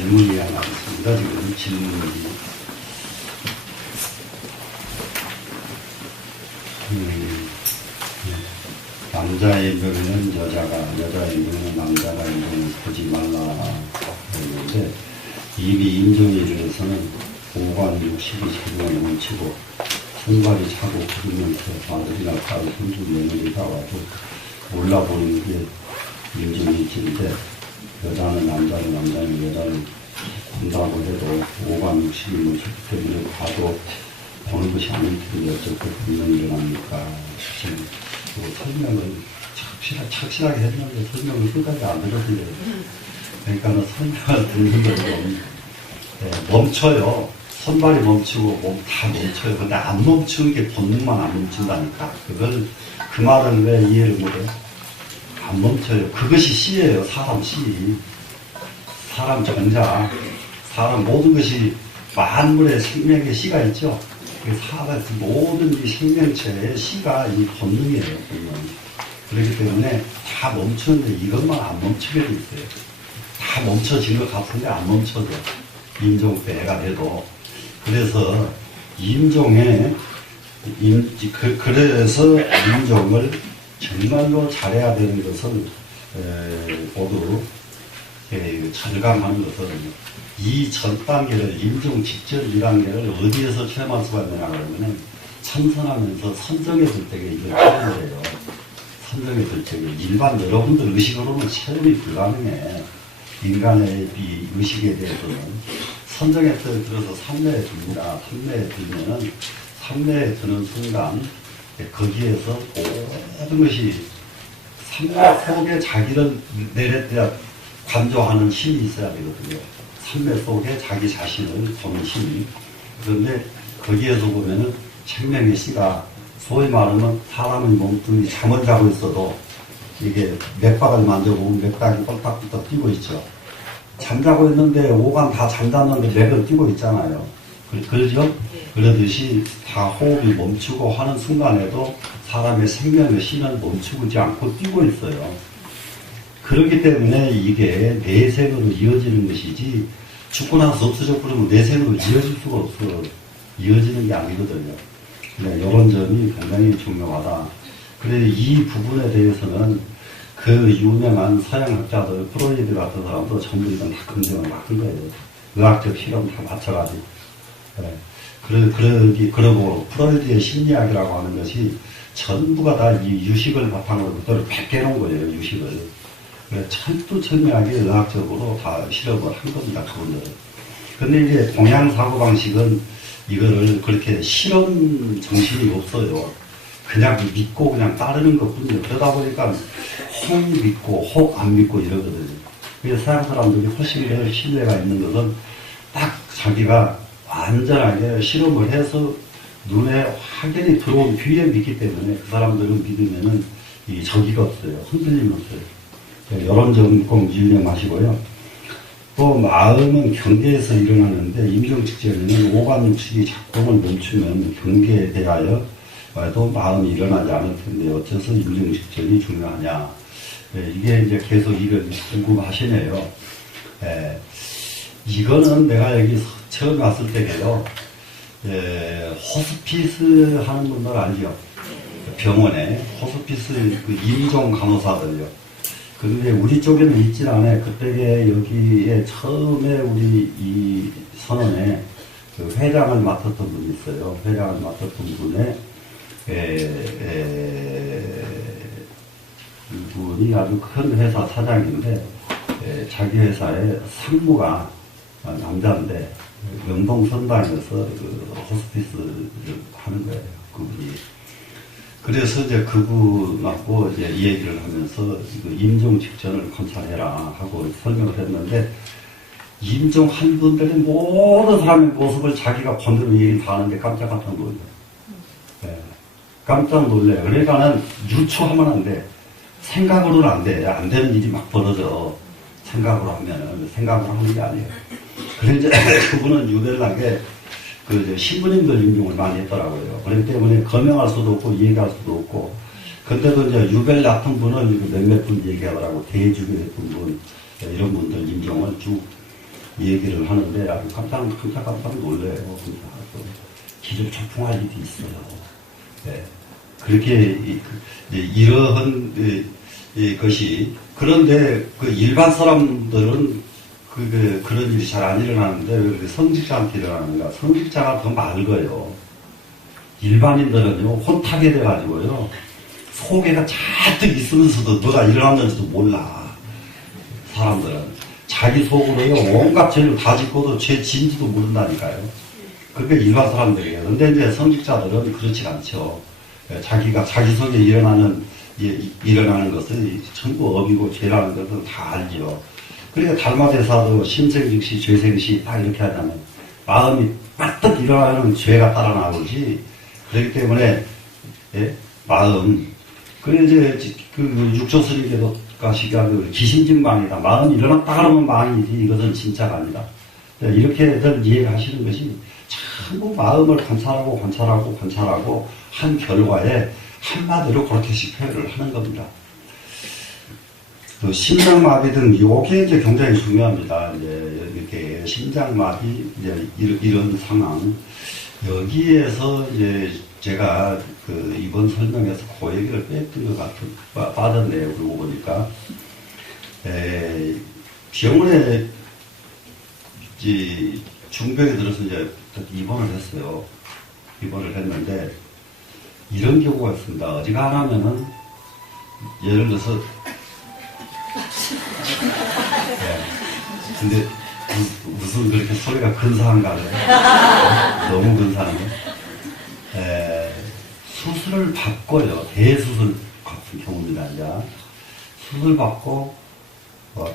질문이 하나 있습니다. 지금 질문이. 남자의 병에는 여자가, 여자의 병에는 남자가 인종을 보지 말라 했는데, 이미 인종에 이르러서는 5관 60이 자기가 넘치고 손발이 차고 부르면서 마늘이나 가루 손주 며느리가 와도 몰라보는 게 인종이 있는데, 여자는 남자는 여자는 본다고 해도 5관 60이 넘치기 때문에 봐도 보는 것이 아닐 텐데 어떻게 분명히 일어납니까? 설명을 착실하게 했는데 설명을 끝까지 안 들었는데, 그러니까 설명을 듣는 걸 좀 멈춰요. 손발이 멈추고 몸 다 멈춰요. 근데 안 멈추는 게 본능만 안 멈춘다니까. 그걸 그 말을 왜 이해를 못해? 안 멈춰요. 그것이 시예요. 사람 시. 사람 정자. 사람 모든 것이 만물의 생명의 시가 있죠. 사람 모든 이 생명체의 시가 이 본능이에요. 본능. 그렇기 때문에 다 멈추는데 이것만 안 멈추게 돼 있어요. 다 멈춰진 것 같은데 안 멈춰져. 인종 때가 돼도. 그래서 인종에 그래서 인종을 정말로 잘해야 되는 것은 모두 절감하는 것은 이 전 단계를 인종 직전 2단계를 어디에서 체험할 수가 있느냐 그러면은 참선하면서 선정해 줄 때에 이걸 체험을 해요. 선정해 줄 때에 일반 여러분들 의식으로는 체험이 불가능해. 인간의 이 의식에 대해서는 선정에 들어서 삼매에 듭니다. 삼매에 들면은 삼매에 드는 순간 거기에서 모든 것이 삼매 속에 자기를 내려야 관조하는 힘이 있어야 되거든요. 삼매 속에 자기 자신을 보는 힘이. 그런데 거기에서 보면은 생명의 씨가 소위 말하면 사람의 몸뚱이 잠을 자고 있어도 이게 맥박을 만져보면 맥박이 뻘딱뻘딱 뛰고 있죠. 잠자고 있는데 오간 다 잠잤는데 맥을 뛰고 있잖아요. 그러죠? 그러듯이 다 호흡이 멈추고 하는 순간에도 사람의 생명의 씨는 멈추지 않고 뛰고 있어요. 그렇기 때문에 이게 내생으로 이어지는 것이지 죽고 나서 없어져 버리면 내생으로 이어질 수가 없어. 이어지는 게 아니거든요. 이런 점이 굉장히 중요하다. 그래서 이 부분에 대해서는 그 유명한 서양학자들, 프로이드 같은 사람도 전부 이건 다 긍정을 막은 거예요. 의학적 실험 다 맞춰가지고. 그러고 프로이드의 심리학이라고 하는 것이 전부가 다 이 유식을 바탕으로 그걸 베껴놓은 거예요, 유식을. 철두철미하게 의학적으로 다 실험을 한 겁니다, 그분들은. 근데 이제 동양 사고방식은 이거를 그렇게 실험 정신이 없어요. 그냥 믿고 그냥 따르는 것 뿐이에요. 그러다 보니까 혹 믿고 혹 안 믿고 이러거든요. 그래서 서양 사람들이 훨씬 더 신뢰가 있는 것은 딱 자기가 완전하게 실험을 해서 눈에 확연히 들어온 뒤에 믿기 때문에 그 사람들은 믿으면은 이 저기가 없어요. 흔들림이 없어요. 이런 점 꼭 유념하시고요. 또 마음은 경계에서 일어나는데 임종 직전에는 오관육식이 작동을 멈추면 경계에 대하여 또 마음이 일어나지 않을 텐데 어째서 임종 직전이 중요하냐. 이게 이제 계속 이걸 궁금하시네요. 이거는 내가 여기 처음 왔을 때에요. 호스피스 하는 분들 알죠? 병원에 호스피스 그 임종 간호사들요. 근데 우리 쪽에는 있질 않아요. 그때에 여기에 처음에 우리 이 선언에 그 회장을 맡았던 분이 있어요. 회장을 맡았던 분의 이분이 아주 큰 회사 사장인데 자기 회사의 상무가 남자인데 영동선방에서 그 호스피스를 하는 거예요. 그분이. 그래서 이제 그분하고 이제 이 얘기를 하면서 임종 직전을 관찰해라 하고 설명을 했는데, 임종한 분들이 모든 사람의 모습을 자기가 본대로 얘기 다 하는데 깜짝 놀라요. 깜짝 놀래요. 그러니까는 유추하면 안 돼. 생각으로는 안 돼. 안 되는 일이 막 벌어져. 생각으로 하면은, 생각으로 하는 게 아니에요. 그래서 이제 그분은 유별나게 그 신부님들 임종을 많이 했더라고요. 그렇기 때문에 거명할 수도 없고 얘기할 수도 없고. 그때도 이제 유별 같은 분은 몇몇 분 얘기하더라고. 대주교 했던 분, 이런 분들 임종을 쭉 얘기를 하는데 아주 깜짝 놀래요. 기를 초풍할 일이 있어요. 네. 그렇게 이러한 것이 그런데 그 일반 사람들은 그런 일이 잘 안 일어나는데 왜 그렇게 성직자한테 일어나는가? 성직자가 더 맑아요. 일반인들은요 혼탁이 돼가지고요 소개가 잔뜩 있으면서도 뭐가 일어났는지도 몰라. 사람들은 자기 속으로요 온갖 죄를 다 짓고도 죄 진지도 모른다니까요. 그게 일반 사람들이에요. 근데 이제 성직자들은 그렇지 않죠. 자기가 자기 속에 일어나는 것을 전부 업이고 죄라는 것은 다 알죠. 그러니까 달마대사도 심생즉시 죄생시 딱 이렇게 하자면 마음이 빠뜩 일어나는 죄가 따라 나오지. 그렇기 때문에 마음 그래 이제 그 육조스님께서 가시가 기신진망이다. 마음이 일어났다 그러면 망이지 이것은 진짜가 아니다. 이렇게들 이해하시는 것이 전부 마음을 관찰하고 한 결과에 한마디로 그렇게씩 표현을 하는 겁니다. 또 심장마비 등 요게 이제 굉장히 중요합니다. 이제 이렇게 심장마비 이런 상황 여기에서 이제 제가 이번 설명에서 그 얘기를 뺐던 것 빠졌네요. 그러고 보니까 병원에 중병이 들어서 이제 입원을 했어요. 입원을 했는데 이런 경우가 있습니다. 어지간하면은 예를 들어서 근데 무슨 그렇게 소리가 근사한가요? 너무 근사한데 수술을 받고요. 대수술 같은 경우입니다. 이제 수술 받고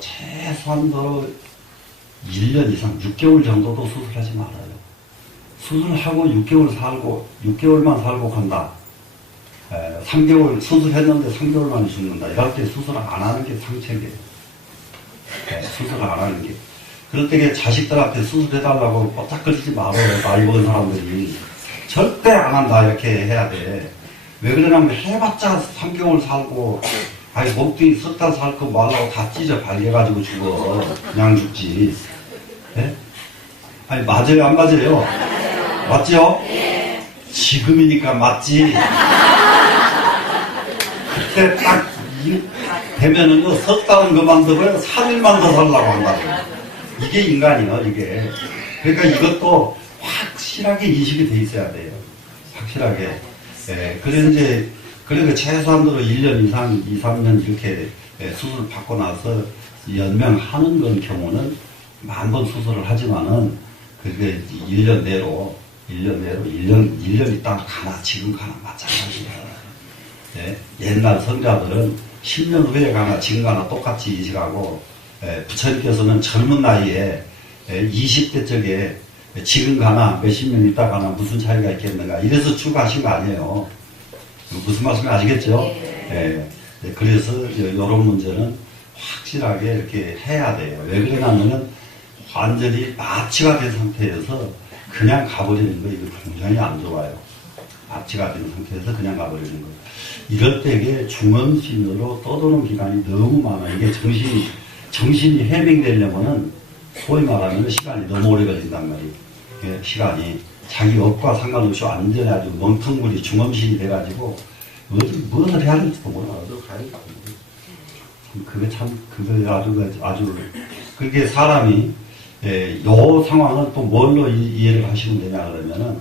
최소한도 1년 이상 6개월 정도도 수술하지 말아요. 수술하고 6개월만 살고 간다. 3개월 수술했는데 3개월 만에 죽는다. 이럴 때 수술 안 하는 게 상책이에요. 수술 안 하는 게. 그럴 때 자식들한테 수술해달라고 뻗짝거리지 말아요. 나이 먹은 사람들이. 절대 안 한다. 이렇게 해야 돼. 왜 그러냐면 해봤자 3개월 살고 목뒤 석 달 살고 말라고 다 찢어 발려가지고 죽어. 그냥 죽지. 맞아요? 안 맞아요? 맞죠? 지금이니까 맞지. 그때 딱 되면은요 석 달은 그만두고요 3일만 더 살라고 한다고. 이게 인간이요 이게. 그러니까 이것도 확실하게 인식이 돼 있어야 돼요. 확실하게. 그래서 이제 그러니까 최소한으로 1년 이상 2, 3년 이렇게 수술 받고 나서 연명하는 건 경우는 10,000번 수술을 하지만은 그게 1년 내로 1년 있다가 가나 지금 가나 마찬가지야. 옛날 성자들은 10년 후에 가나 지금 가나 똑같이 인식하고 부처님께서는 젊은 나이에 20대 쪽에 지금 가나 몇십 년 있다 가나 무슨 차이가 있겠는가 이래서 추가하신 거 아니에요. 무슨 말씀인지 아시겠죠? 그래서 이런 문제는 확실하게 이렇게 해야 돼요. 왜 그러냐면은 완전히 마취가 된 상태에서 그냥 가버리는 거 이거 굉장히 안 좋아요. 마취가 된 상태에서 그냥 가버리는 거. 이럴 때 이게 중음신으로 떠도는 기간이 너무 많아. 이게 정신이 해빙되려면은 소위 말하면 시간이 너무 오래 걸린단 말이에요. 시간이 자기 업과 상관없이 완전히 아주 멍텅구리 중음신이 돼가지고 무엇을 해야 될지도 몰라. 그게 아주 그게 사람이 요 상황은 또 뭘로 이해를 하시면 되냐 그러면은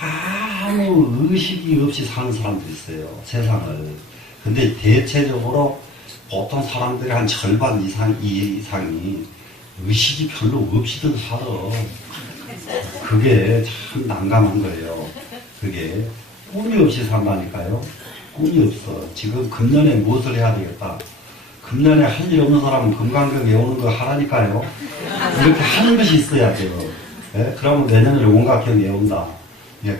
아무 의식이 없이 사는 사람들이 있어요. 세상을. 근데 대체적으로 보통 사람들의 한 절반 이상이 의식이 별로 없이든 살아. 그게 참 난감한 거예요. 그게 꿈이 없이 산다니까요. 꿈이 없어. 지금 금년에 무엇을 해야 되겠다. 금년에 할 일 없는 사람은 금강경 외우는 거 하라니까요. 이렇게 하는 것이 있어야 돼요. 그러면 내년에 온각경 외운다.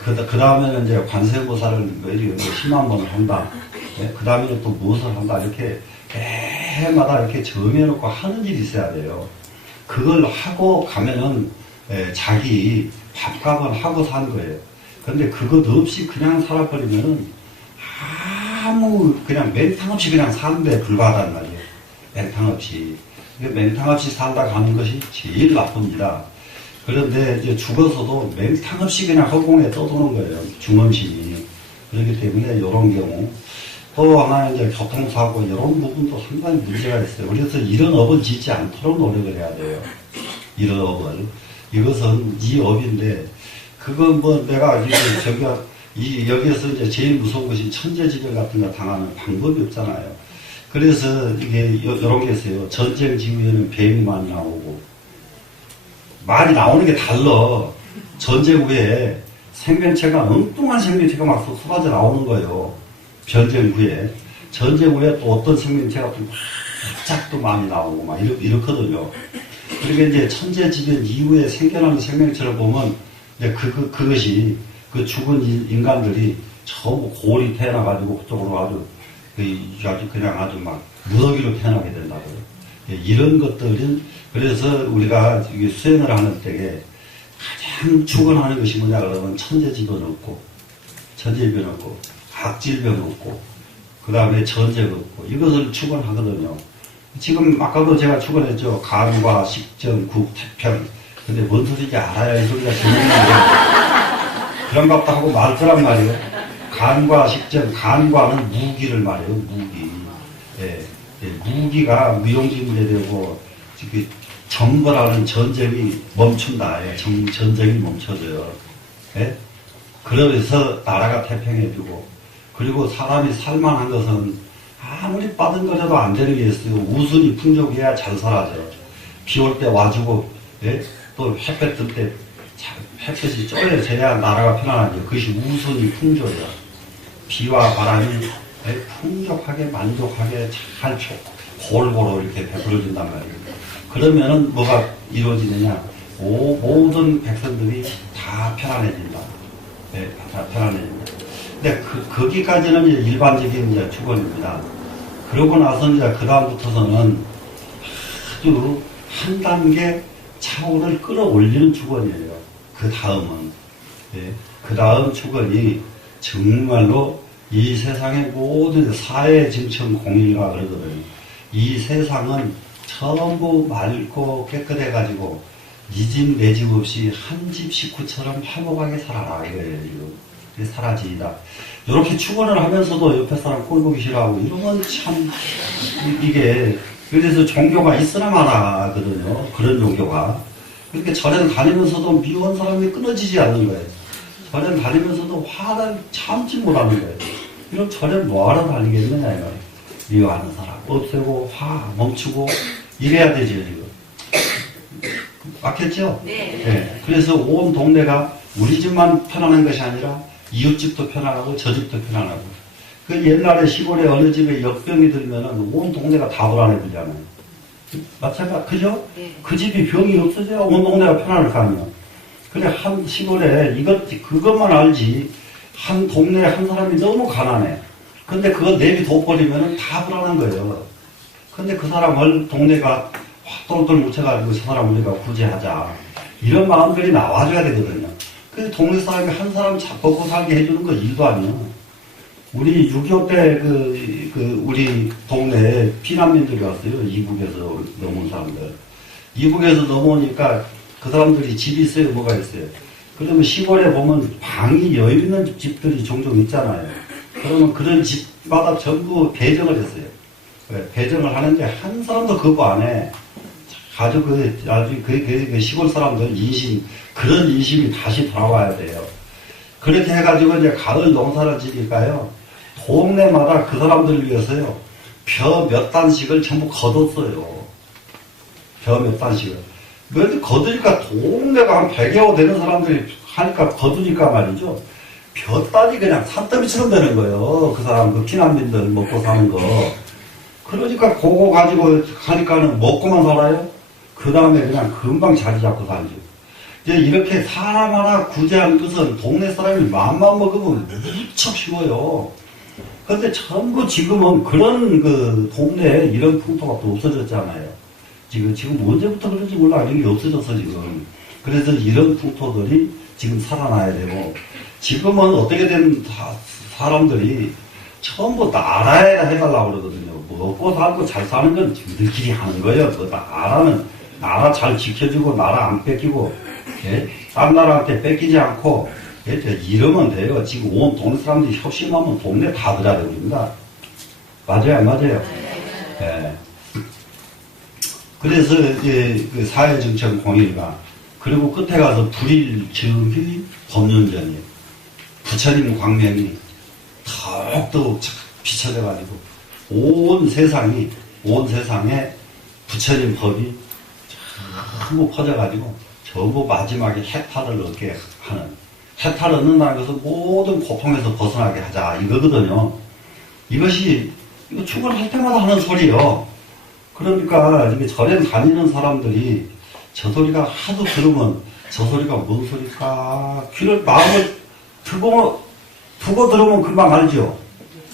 그 다음에는 이제 관세음보살을 10만 번을 한다. 그 다음에는 또 무엇을 한다. 이렇게 해마다 이렇게 정해놓고 하는 일이 있어야 돼요. 그걸 하고 가면은 자기 밥값을 하고 산 거예요. 근데 그것 없이 그냥 살아버리면은 아무 그냥 맹탕 없이 그냥 사는데 불과하단 말이에요. 맹탕 없이. 맹탕 없이 살다 가는 것이 제일 나쁩니다. 그런데 이제 죽어서도 맹탕 없이 그냥 허공에 떠도는 거예요. 중원심이. 그렇기 때문에 이런 경우. 또 하나는 이제 교통사고 이런 부분도 상당히 문제가 있어요. 그래서 이런 업은 짓지 않도록 노력을 해야 돼요. 이런 업을. 이것은 이 업인데, 그건 뭐 내가 여기에서 이제 제일 무서운 것이 천재지변 같은 거 당하는 방법이 없잖아요. 그래서 이게 이런 게 있어요. 전쟁 지후에는 뱀이 많이 나오고, 말이 나오는 게 달라. 전쟁 후에 생명체가, 엉뚱한 생명체가 막 쏟아져 나오는 거예요. 전쟁 후에. 전쟁 후에 또 어떤 생명체가 또 바짝 또 많이 나오고 막 이렇거든요. 그러니까 이제 천재지변 이후에 생겨나는 생명체를 보면, 이제 그것이, 그 죽은 인간들이 전부 골이 태어나가지고 그쪽으로 아주 그냥 아주 막 무더기로 태어나게 된다고요. 이런 것들은, 그래서 우리가 수행을 하는 때에 가장 축원하는 것이 뭐냐 그러면 천재지변 없고, 악질병 없고, 그 다음에 전쟁 없고, 이것을 축원하거든요. 지금 아까도 제가 축원했죠. 간과 식전, 국, 태평. 근데 뭔 소리인지 알아야 이 소리가 들리는데 그런 것도 하고 말 거란 말이에요. 간과 식전, 간과는 무기를 말해요. 무기. 무기가 무용지물이 되고 정벌하는 전쟁이 멈춘다. 전쟁이 멈춰져요. 그러면서 나라가 태평해지고, 그리고 사람이 살만한 것은 아무리 빠든거려도 안 되는 게 있어요. 우순이 풍족해야 잘 살아져. 비 올 때 와주고, 또 햇볕 뜰 때 햇볕이 쪼여져야 나라가 편안하죠. 그것이 우순이 풍족이야. 비와 바람이 풍족하게 만족하게 잘 골고루 이렇게 베풀어진단 말이에요. 그러면은 뭐가 이루어지느냐? 모든 백성들이 다 편안해진다. 다 편안해진다. 근데 거기까지는 이제 일반적인 이제 축원입니다. 그러고 나서 이제 그 다음부터서는 아주 한 단계 차원을 끌어올리는 축원이에요. 그 다음은. 그 다음 축원이 정말로 이 세상의 모든 사회 정청 공익이라 그러거든요. 이 세상은 전부 맑고 깨끗해가지고 이 집 내 집 없이 한 집 식구처럼 화목하게 살아라 이거예요. 이게 사라지다. 이렇게 축원을 하면서도 옆에 사람 꼴보기 싫어하고 이러면 참 이게, 그래서 종교가 있으나 마나거든요. 그런 종교가. 그렇게 절에 다니면서도 미워한 사람이 끊어지지 않는 거예요. 절에 다니면서도 화를 참지 못하는 거예요. 이런 절에 뭐하러 다니겠느냐 이거예요. 미워하는 사람 없애고 화 멈추고 이래야 되죠. 지금. 맞겠죠? 네. 그래서 온 동네가 우리 집만 편안한 것이 아니라 이웃집도 편안하고 저 집도 편안하고. 그 옛날에 시골에 어느 집에 역병이 들면은 온 동네가 다 불안해지잖아요. 마찬가지, 그죠? 네. 그 집이 병이 없어져야 온 동네가 편안할 거 아니에요. 그래, 한 시골에 그것만 알지. 한 동네에 한 사람이 너무 가난해. 근데 그거 내비둬버리면은 다 불안한 거예요. 근데 그 사람을 동네가 확 똘똘 뭉쳐가지고 저 사람 우리가 구제하자. 이런 마음들이 나와줘야 되거든요. 그 동네 사람이 한 사람 먹고 살게 해주는 거 일도 아니에요. 우리 6.25 때 우리 동네에 피난민들이 왔어요. 이북에서 넘어온 사람들. 이북에서 넘어오니까 그 사람들이 집이 있어요. 뭐가 있어요. 그러면 시골에 보면 방이 여유있는 집들이 종종 있잖아요. 그러면 그런 집마다 전부 배정을 했어요. 배정을 하는데 한 사람도 그거 안 해. 아주 그 시골 사람들 그런 인심이 다시 돌아와야 돼요. 그렇게 해가지고 이제 가을 농사를 지니까요. 동네마다 그 사람들을 위해서요. 벼 몇 단씩을 전부 거뒀어요. 벼 몇 단씩을. 왜 거두니까 동네가 한 100여 되는 사람들이 하니까 거두니까 말이죠. 벼 단이 그냥 산더미처럼 되는 거예요. 그 사람, 그 피난민들 먹고 사는 거. 그러니까 그거 가지고 하니까는 먹고만 살아요. 그 다음에 그냥 금방 자리 잡고 살죠. 이제 이렇게 사람 하나 구제하는 것은 동네 사람이 마음만 먹으면 무척 쉬워요. 근데 전부 지금은 그런 그 동네에 이런 풍토가 또 없어졌잖아요. 지금 언제부터 그런지 몰라. 이런 게 없어졌어, 지금. 그래서 이런 풍토들이 지금 살아나야 되고, 지금은 어떻게 된 사람들이 전부 나라에 해달라고 그러거든요. 먹고 살고 잘 사는 건 지들끼리 하는 거예요. 그 나라 잘 지켜주고, 나라 안 뺏기고, 예? 딴 나라한테 뺏기지 않고, 예? 이러면 돼요. 지금 온 동네 사람들이 협심하면 동네 다 들어야 됩니다. 맞아요, 안 맞아요? 예. 그래서, 그 사회정책 공일가, 그리고 끝에 가서 불일증의 법륜전이에요. 부처님 광명이 더욱더욱 비춰져가지고, 온 세상에 부처님 법이 전부 퍼져가지고, 전부 마지막에 해탈을 얻게 하는, 해탈을 얻는다는 것은 모든 고통에서 벗어나게 하자, 이거거든요. 이거 출근할 때마다 하는 소리예요. 그러니까, 이게 절에 다니는 사람들이 저 소리가 하도 들으면, 저 소리가 뭔 소리까? 마음을 두고 들으면 금방 알죠?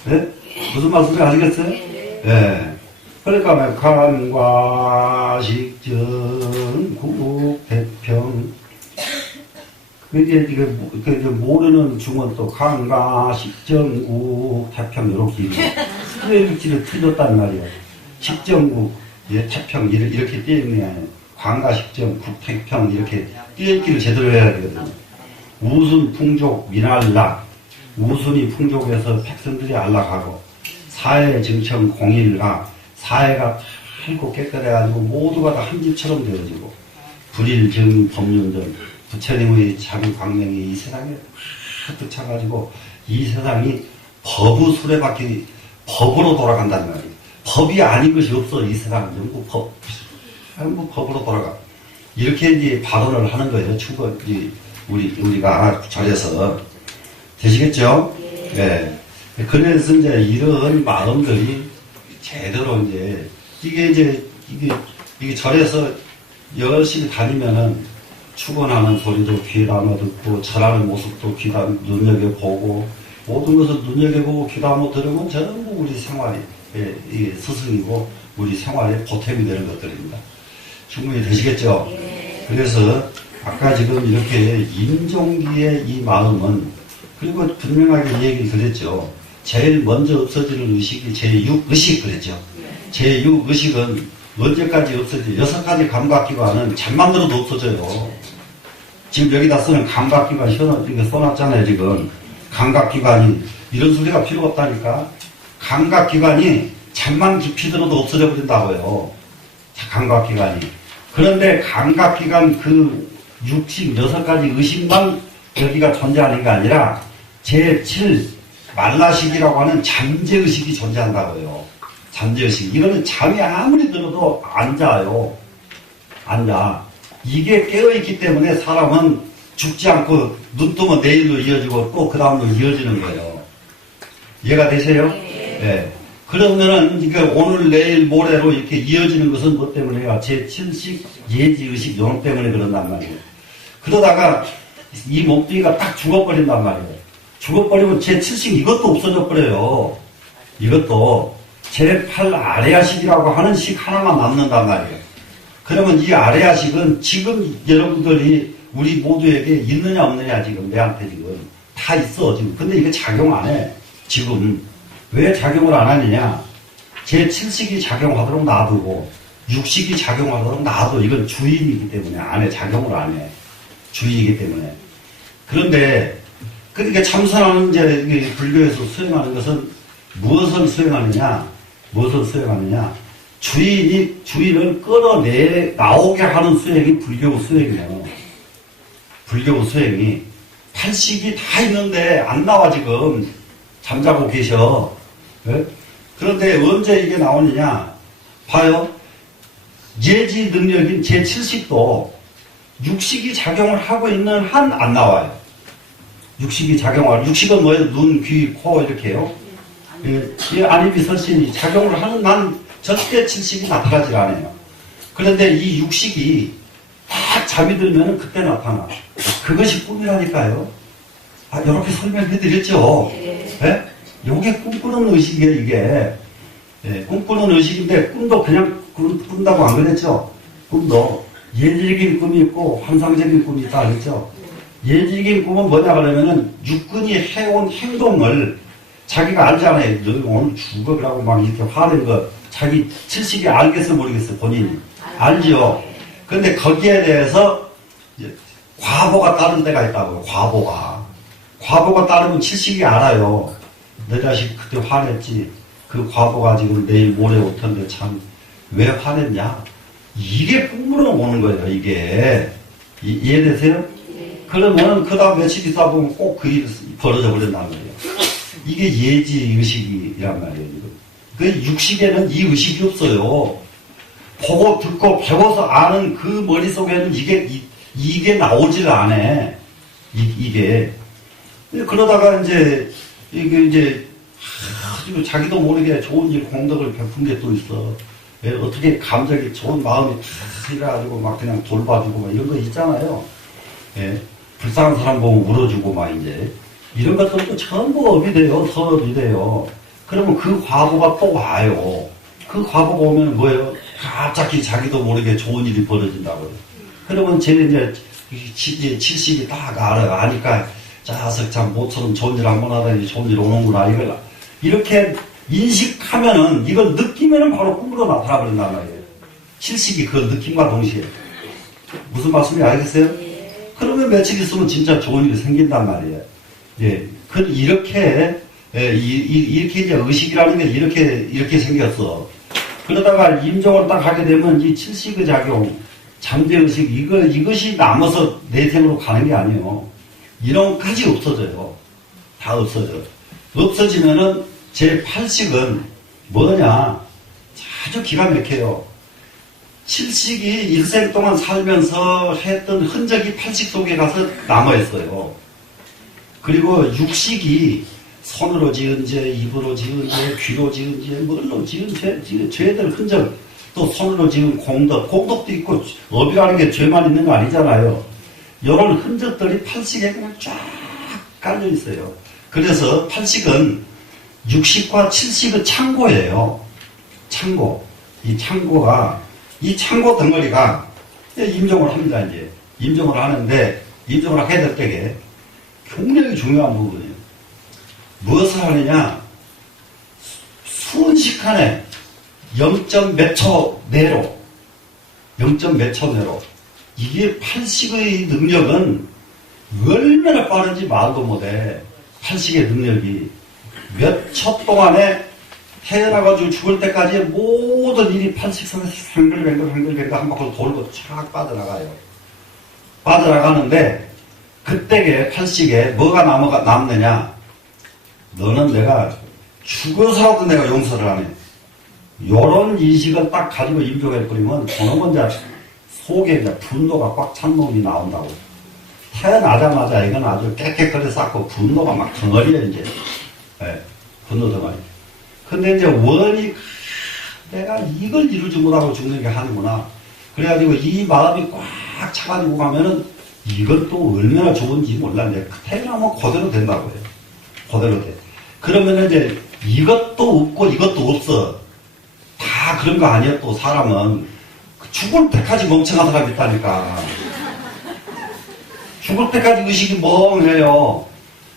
네? 무슨 말씀인지 아시겠어요? 네. 그러니까, 강과식전 국대평. 이게 모르는 중은 또 강과식전국 태평, 이렇게. 수혜일지를 틀렸단 말이에요. 식전국, 예, 태평, 이렇게 띄어있네. 강과식전, 국태평, 이렇게 띄어있기를 제대로 해야 되거든요. 우순, 풍족, 민알락. 우순이 풍족에서 백성들이 안락하고, 사회 정청 공일가, 사회가 밝고 깨끗해가지고 모두가 다 한 집처럼 되어지고, 불일증 법륜전, 부처님의 자비 광명이 이 세상에 가득 차가지고, 이 세상이 법의 수레바퀴, 법으로 돌아간다는 말이에요. 법이 아닌 것이 없어. 이 세상은 전부 법으로 돌아가. 이렇게 이제 발언을 하는 거예요. 우리가 절에서. 되시겠죠? 네. 그래서 이제 이런 마음들이 제대로 이게 절에서 열심히 다니면은 축원하는 소리도 귀담아 듣고, 절하는 모습도 눈여겨보고, 모든 것을 눈여겨보고 귀담아 들으면 전부 우리 생활이, 이 스승이고, 우리 생활에 보탬이 되는 것들입니다. 충분히 되시겠죠? 그래서, 아까 지금 이렇게 임종기의 이 마음은, 그리고 분명하게 얘기를 그랬죠. 제일 먼저 없어지는 의식이 제6의식 그랬죠. 제6의식은 언제까지 없어져요? 6가지 감각기관은 잠만 들어도 없어져요. 지금 여기다 쓰는 감각기관 써놨잖아요, 지금. 감각기관이, 이런 소리가 필요 없다니까. 감각기관이 잠만 깊이 들어도 없어져 버린다고요. 감각기관이. 그런데 감각기관 그 6가지 의식만 여기가 존재하는 게 아니라 제7 말라식이라고 하는 잠재의식이 존재한다고요. 잠재의식. 이거는 잠이 아무리 들어도 안 자요. 이게 깨어있기 때문에 사람은 죽지 않고 눈 뜨면 내일로 이어지고 또 그 다음으로 이어지는 거예요. 이해가 되세요? 네. 그러면은 오늘 내일 모레로 이렇게 이어지는 것은 뭐 때문에요? 제7식 예지의식 이런 때문에 그런단 말이에요. 그러다가 이 몸뚱이가 딱 죽어버린단 말이에요. 죽어버리면 제7식 이것도 없어져 버려요. 이것도 제8 아레아식이라고 하는 식 하나만 남는단 말이에요. 그러면 이 아레아식은 지금 여러분들이 우리 모두에게 있느냐 없느냐 지금 내한테 지금 다 있어 지금. 근데 이거 작용 안 해. 지금 왜 작용을 안 하느냐? 제7식이 작용하도록 놔두고 6식이 작용하도록 놔둬. 이건 주인이기 때문에 안 해. 작용을 안 해. 주의이기 때문에. 그런데, 그러니까 참선하는 이제 불교에서 수행하는 것은 무엇을 수행하느냐? 주인을 나오게 하는 수행이 불교 수행이에요. 불교 수행이. 8식이 다 있는데 안 나와 지금. 잠자고 계셔. 네? 그런데 언제 이게 나오느냐? 봐요. 예지 능력인 제7식도 6식이 작용을 하고 있는 한 안 나와요. 6식이 작용하고, 6식은 뭐예요? 눈, 귀, 코, 이렇게요. 이 안입이 설신이 작용을 하는 한 절대 7식이 나타나질 않아요. 그런데 이 6식이 딱 잠이 들면 그때 나타나. 그것이 꿈이라니까요. 이렇게 설명해 드렸죠. 네? 요게 꿈꾸는 의식이에요, 이게. 네, 꿈꾸는 의식인데, 꿈도 그냥 꾼다고 안 그랬죠? 꿈도. 예질적인 꿈이 있고 환상적인 꿈이 있다 그랬죠. 예질적인 꿈은 뭐냐 그러면은 육근이 해온 행동을 자기가 알잖아요. 너 오늘 죽어라고 막 이렇게 화낸 거 자기 70이 알겠어 모르겠어 본인이 알죠. 근데 거기에 대해서 이제 과보가 따른 데가 있다고요. 과보가 따르면 70이 알아요. 내 자식 그때 화냈지. 그 과보가 지금 내일 모레 올 텐데 참 왜 화냈냐? 이게 꿈으로 오는 거예요. 이게 이해되세요? 그러면 그 다음 며칠 있다 보면 꼭 그 일이 벌어져 버린단 말이에요. 이게 예지 의식이란 말이에요. 그 육식에는 이 의식이 없어요. 보고 듣고 배워서 아는 그 머릿속에는 이게 나오질 않아. 이게. 그러다가 이게 자기도 모르게 좋은 일 공덕을 베푼 게 또 있어. 어떻게 감정이 좋은 마음이 탁 이래가지고 막 그냥 돌봐주고 막 이런 거 있잖아요. 예. 불쌍한 사람 보면 울어주고 막 이제. 이런 것들도 전부 업이 돼요. 선업이 돼요. 그러면 그 과거가 또 와요. 그 과거가 오면 뭐예요? 갑자기 자기도 모르게 좋은 일이 벌어진다고요. 그러면 쟤는 이제 70이 딱 아니까 자석 참 모처럼 좋은 일 한 번 하다니 좋은 일 오는구나. 이걸 이렇게 인식하면은 이걸 느끼면은 바로 꿈으로 나타나 버린단 말이에요. 70이 그 느낌과 동시에. 무슨 말씀인지 알겠어요? 그러면 며칠 있으면 진짜 좋은 일이 생긴단 말이에요. 예. 이렇게 이제 의식이라는 게 이렇게 생겼어. 그러다가 임종을 딱 하게 되면 이 70의 작용, 잠재의식, 이것이 남아서 내생으로 가는 게 아니에요. 이런 것까지 없어져요. 다 없어져. 없어지면은 제 8식은 뭐냐? 아주 기가 막혀요. 7식이 일생 동안 살면서 했던 흔적이 8식 속에 가서 남아있어요. 그리고 6식이 손으로 지은 죄, 입으로 지은 죄, 귀로 지은 죄, 뭘로 지은 죄, 죄들 흔적, 또 손으로 지은 공덕도 있고, 업이라는 게 죄만 있는 거 아니잖아요. 이런 흔적들이 8식에 그냥 쫙 깔려 있어요. 그래서 8식은 6식과 7식의 창고예요. 창고. 이 창고 덩어리가 임종을 합니다, 이제. 임종을 하는데, 임종을 하게 될 때에 굉장히 중요한 부분이에요. 무엇을 하느냐? 순식간에 0. 몇 초 내로, 0. 몇 초 내로. 이게 8식의 능력은 얼마나 빠른지 말도 못해. 8식의 능력이. 몇 초 동안에 태어나가지고 죽을 때까지 모든 일이 8식 속에서 뱅글뱅글 한 바퀴 돌고 쫙 빠져나가요. 빠져나가는데 그때에 8식에 뭐가 남느냐? 너는 내가 죽어서라도 내가 용서를 하네. 요런 인식을 딱 가지고 임종해버리면 저놈은 이제 속에 이제 분노가 꽉 찬 놈이 나온다고. 태어나자마자 이건 아주 깨끗하게 쌓고 분노가 막 덩어리야, 이제. 네, 분노 덩어리. 근데 이제 원이 내가 이걸 이루지 못하고 죽는 게 하는구나. 그래가지고 이 마음이 꽉 차가지고 가면은 이건 또 얼마나 좋은지 몰라. 이제 태어나면 그대로 된다고 해요. 그대로 돼. 그러면은 이제 이것도 없고 이것도 없어. 다 그런 거 아니야. 또 사람은 죽을 때까지 멍청한 사람이 있다니까. 죽을 때까지 의식이 멍해요.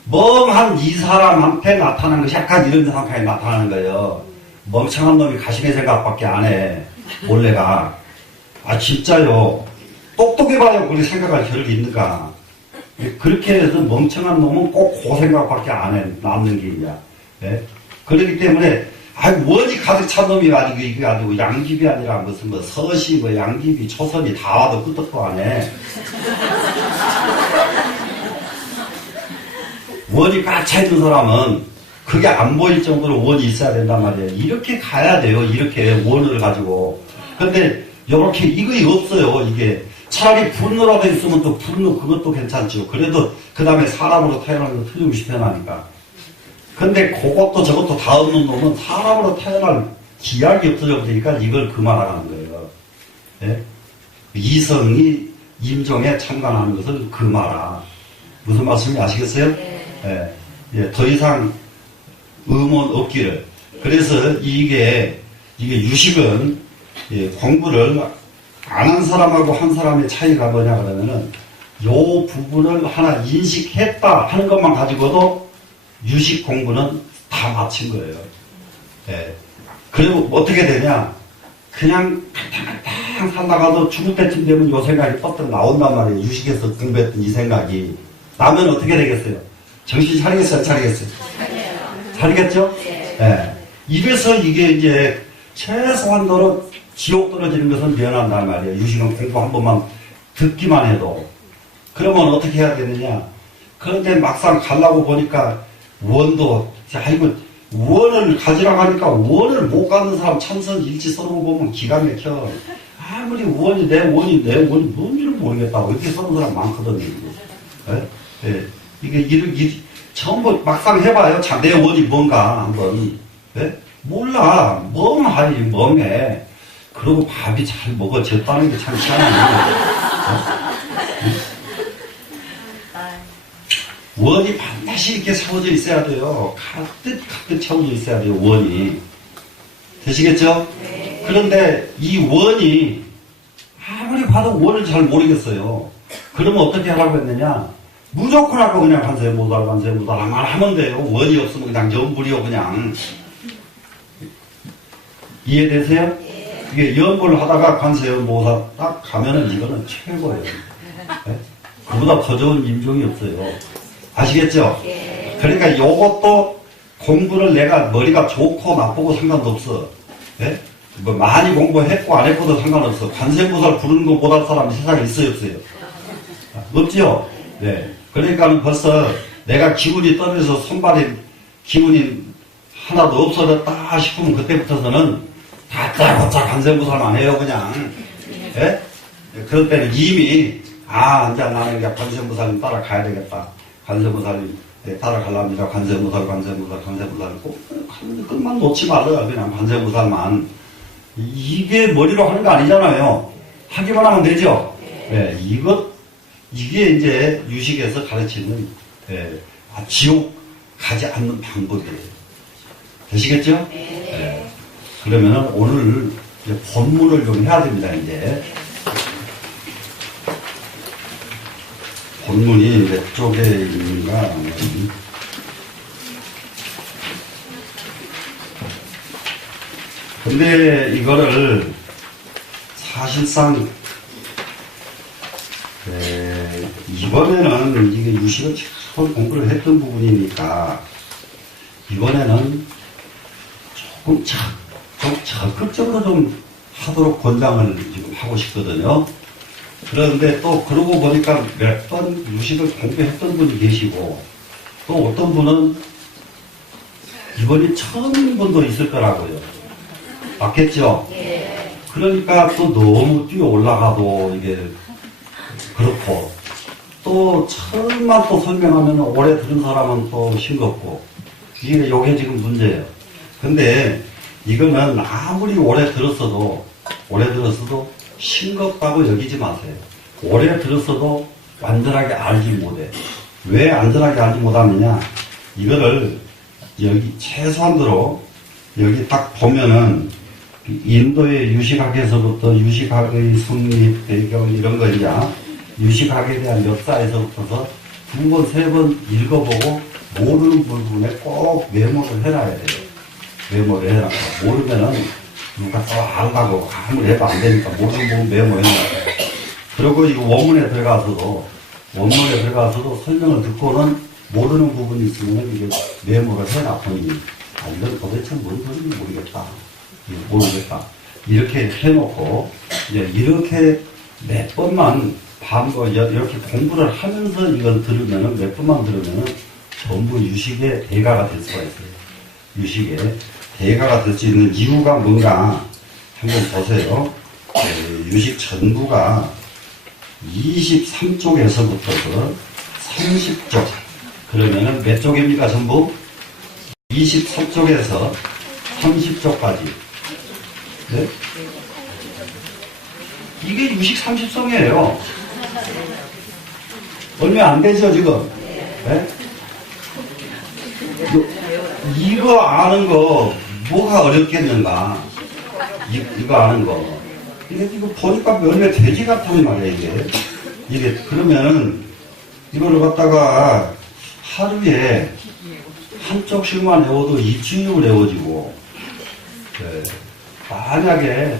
멍한 이 사람한테 나타나는 것이 약간 이런 상황에 나타나는 거예요. 멍청한 놈이 가시의 생각밖에 안 해. 원래가. 아 진짜요. 똑똑해봐요. 그렇게 생각할 겨를이 있는가. 그렇게 해서 멍청한 놈은 꼭 그 생각밖에 안 해. 남는 게 있냐. 예? 그렇기 때문에 원이 가득 찬 놈이 가지고 이게 가지고 양귀비 아니라 무슨 뭐 서시 뭐 양귀비 초선이 다 와도 끄떡도 안 해. 원이 꽉 차 있는 사람은 그게 안 보일 정도로 원이 있어야 된단 말이에요. 이렇게 가야 돼요. 이렇게 원을 가지고. 근데 이렇게 이거 없어요. 이게 차라리 분노라도 있으면 또 분노 그것도 괜찮죠. 그래도 그 다음에 사람으로 태어나는 거 틀림없이 태어나니까. 근데 그것도 저것도 다 없는 놈은 사람으로 태어날 기약이 없어져 버리니까 이걸 그만하라는 거예요. 예? 이성이 임종에 참관하는 것을 금하라. 무슨 말씀인지 아시겠어요? 예. 예. 더 이상 의문 없기를. 그래서 이게 유식은 예, 공부를 안 한 사람하고 한 사람의 차이가 뭐냐 그러면은 요 부분을 하나 인식했다 하는 것만 가지고도 유식 공부는 다 마친 거예요. 예. 그리고 어떻게 되냐? 그냥 탕탕탕 살다가도 죽을 때쯤 되면 요 생각이 뻗떡 나온단 말이에요. 유식에서 공부했던 이 생각이. 나면 어떻게 되겠어요? 정신 차리겠어요? 차리겠어요? 차리겠죠? 예. 이래서 이게 이제 최소한도로 지옥 떨어지는 것은 면한단 말이에요. 유식은 공부 한 번만 듣기만 해도. 그러면 어떻게 해야 되느냐? 그런데 막상 가려고 보니까 원도, 아이고, 원을 가지라고 하니까 원을 못 가는 사람 참선 일지 써놓고 보면 기가 막혀. 아무리 원이 내 원이 뭔지를 모르겠다고 이렇게 써놓은 사람 많거든요. 예? 예. 이게 전부 막상 해봐요. 자, 내 원이 뭔가 한번. 예? 몰라. 멍하니 멍해. 그러고 밥이 잘 먹어졌다는 게 참 희한하네. 원이 반드시 이렇게 세워져 있어야 돼요. 가득 채워져 있어야 돼요, 원이. 되시겠죠? 네. 그런데 이 원이 아무리 봐도 원을 잘 모르겠어요. 그러면 어떻게 하라고 했느냐? 무조건 하고 그냥 관세음보살 하면 돼요. 원이 없으면 그냥 연불이요, 그냥. 이해되세요? 네. 이게 연불 하다가 관세음보살 딱 가면은 이거는 최고예요. 네? 그보다 더 좋은 임종이 없어요. 아시겠죠? 예. 그러니까 요것도 공부를 내가 머리가 좋고 나쁘고 상관도 없어. 예? 뭐 많이 공부했고 안 했고도 상관없어. 관세음보살 부르는 거 못할 사람이 세상에 있어요, 없어요? 없지요? 네. 그러니까는 벌써 내가 기운이 떨어져서 손발이 기운이 하나도 없어졌다 싶으면 그때부터서는 다짜고짜 관세음보살만 해요, 그냥. 예? 그럴 때는 이미 이제 나는 그냥 관세음보살님 따라가야 되겠다. 관세음보살님 따라가려니까 관세음보살 꼭 끝만 놓지 말아요. 그냥 관세음보살만. 이게 머리로 하는 거 아니잖아요. 하기만 하면 되죠. 네, 이게 이제 유식에서 가르치는 지옥 가지 않는 방법이에요. 되시겠죠? 네. 그러면 오늘 이제 본문을 좀 해야 됩니다. 이제 본문이 몇 쪽에 있는가? 근데 이거를 사실상 이번에는 이게 유식을 처음 공부를 했던 부분이니까 이번에는 조금 좀 적극적으로 좀 하도록 권장을 지금 하고 싶거든요. 그런데 또 그러고 보니까 몇 번 유식을 공부했던 분이 계시고 또 어떤 분은 이번이 처음인 분도 있을 거라고요. 맞겠죠? 예. 그러니까 또 너무 뛰어 올라가도 이게 그렇고 또 처음만 또 설명하면 오래 들은 사람은 또 싱겁고 이게 지금 문제예요. 근데 이거는 아무리 오래 들었어도 싱겁다고 여기지 마세요. 오래 들었어도 완전하게 알지 못해. 왜 완전하게 알지 못하느냐? 이거를 여기 최소한으로 여기 딱 보면은 인도의 유식학에서부터 유식학의 성립, 배경 이런 거 이제 유식학에 대한 역사에서부터서 두 번, 세 번 읽어보고 모르는 부분에 꼭 메모를 해놔야 돼요. 메모를 해놔. 모르면은 누가 또 안다고 아무리 해도 안 되니까 모르는 부분 메모해놔야 돼요. 그리고 이거 원문에 들어가서도 설명을 듣고는 모르는 부분이 있으면 이게 메모를 해놔보니 이건 도대체 뭔 소리인지 모르겠다. 이렇게 해놓고 이제 이렇게 몇 번만 이렇게 공부를 하면서 이걸 들으면은 몇 번만 들으면은 전부 유식의 대가가 될 수가 있어요. 유식의 대가가 될 수 있는 이유가 뭔가 한번 보세요. 유식 전부가 23쪽에서부터서 30쪽. 그러면은 몇 쪽입니까, 전부? 23쪽에서 30쪽까지. 네? 이게 유식 30성이에요. 얼마 안 되죠, 지금? 네? 이거 아는 거, 뭐가 어렵겠는가? 이거 아는 거. 이거 보니까 얼마 돼지 같은 말이야, 이게. 그러면은, 이거를 갖다가 하루에 한쪽씩만 외워도 입주력을 외워지고, 네. 만약에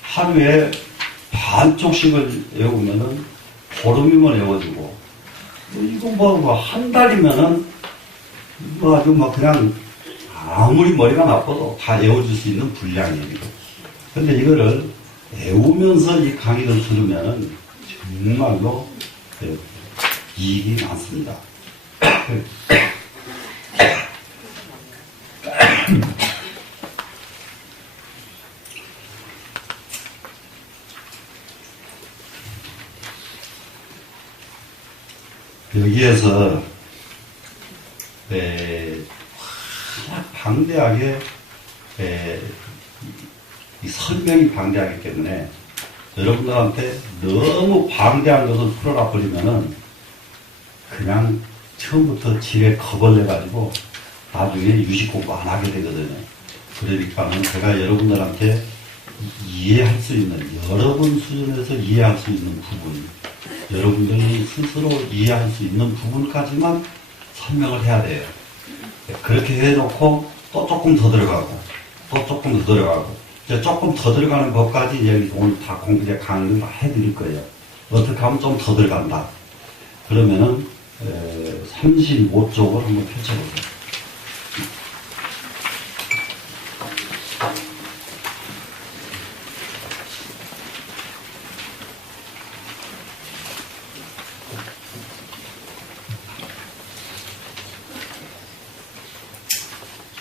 하루에 반쪽씩을 외우면은 보름이면 외워지고, 이거 한 달이면은 뭐 아주 그냥 아무리 머리가 나빠도 다 외워줄 수 있는 분량이에요. 근데 이거를 외우면서 이 강의를 들으면은 정말로 이익이 많습니다. 여기에서 방대하게 이 설명이 방대하기 때문에 여러분들한테 너무 방대한 것을 풀어라 버리면은 그냥 처음부터 지레 겁을 내가지고 나중에 유식 공부 안 하게 되거든요. 그러니까는 제가 여러분들한테 이해할 수 있는, 여러분 수준에서 이해할 수 있는 부분, 여러분들이 스스로 이해할 수 있는 부분까지만 설명을 해야 돼요. 그렇게 해놓고 또 조금 더 들어가고, 또 조금 더 들어가고, 이제 조금 더 들어가는 것까지 이제 오늘 다 이제 강의를 다 해드릴 거예요. 어떻게 하면 좀 더 들어간다. 그러면은 35쪽을 한번 펼쳐보세요.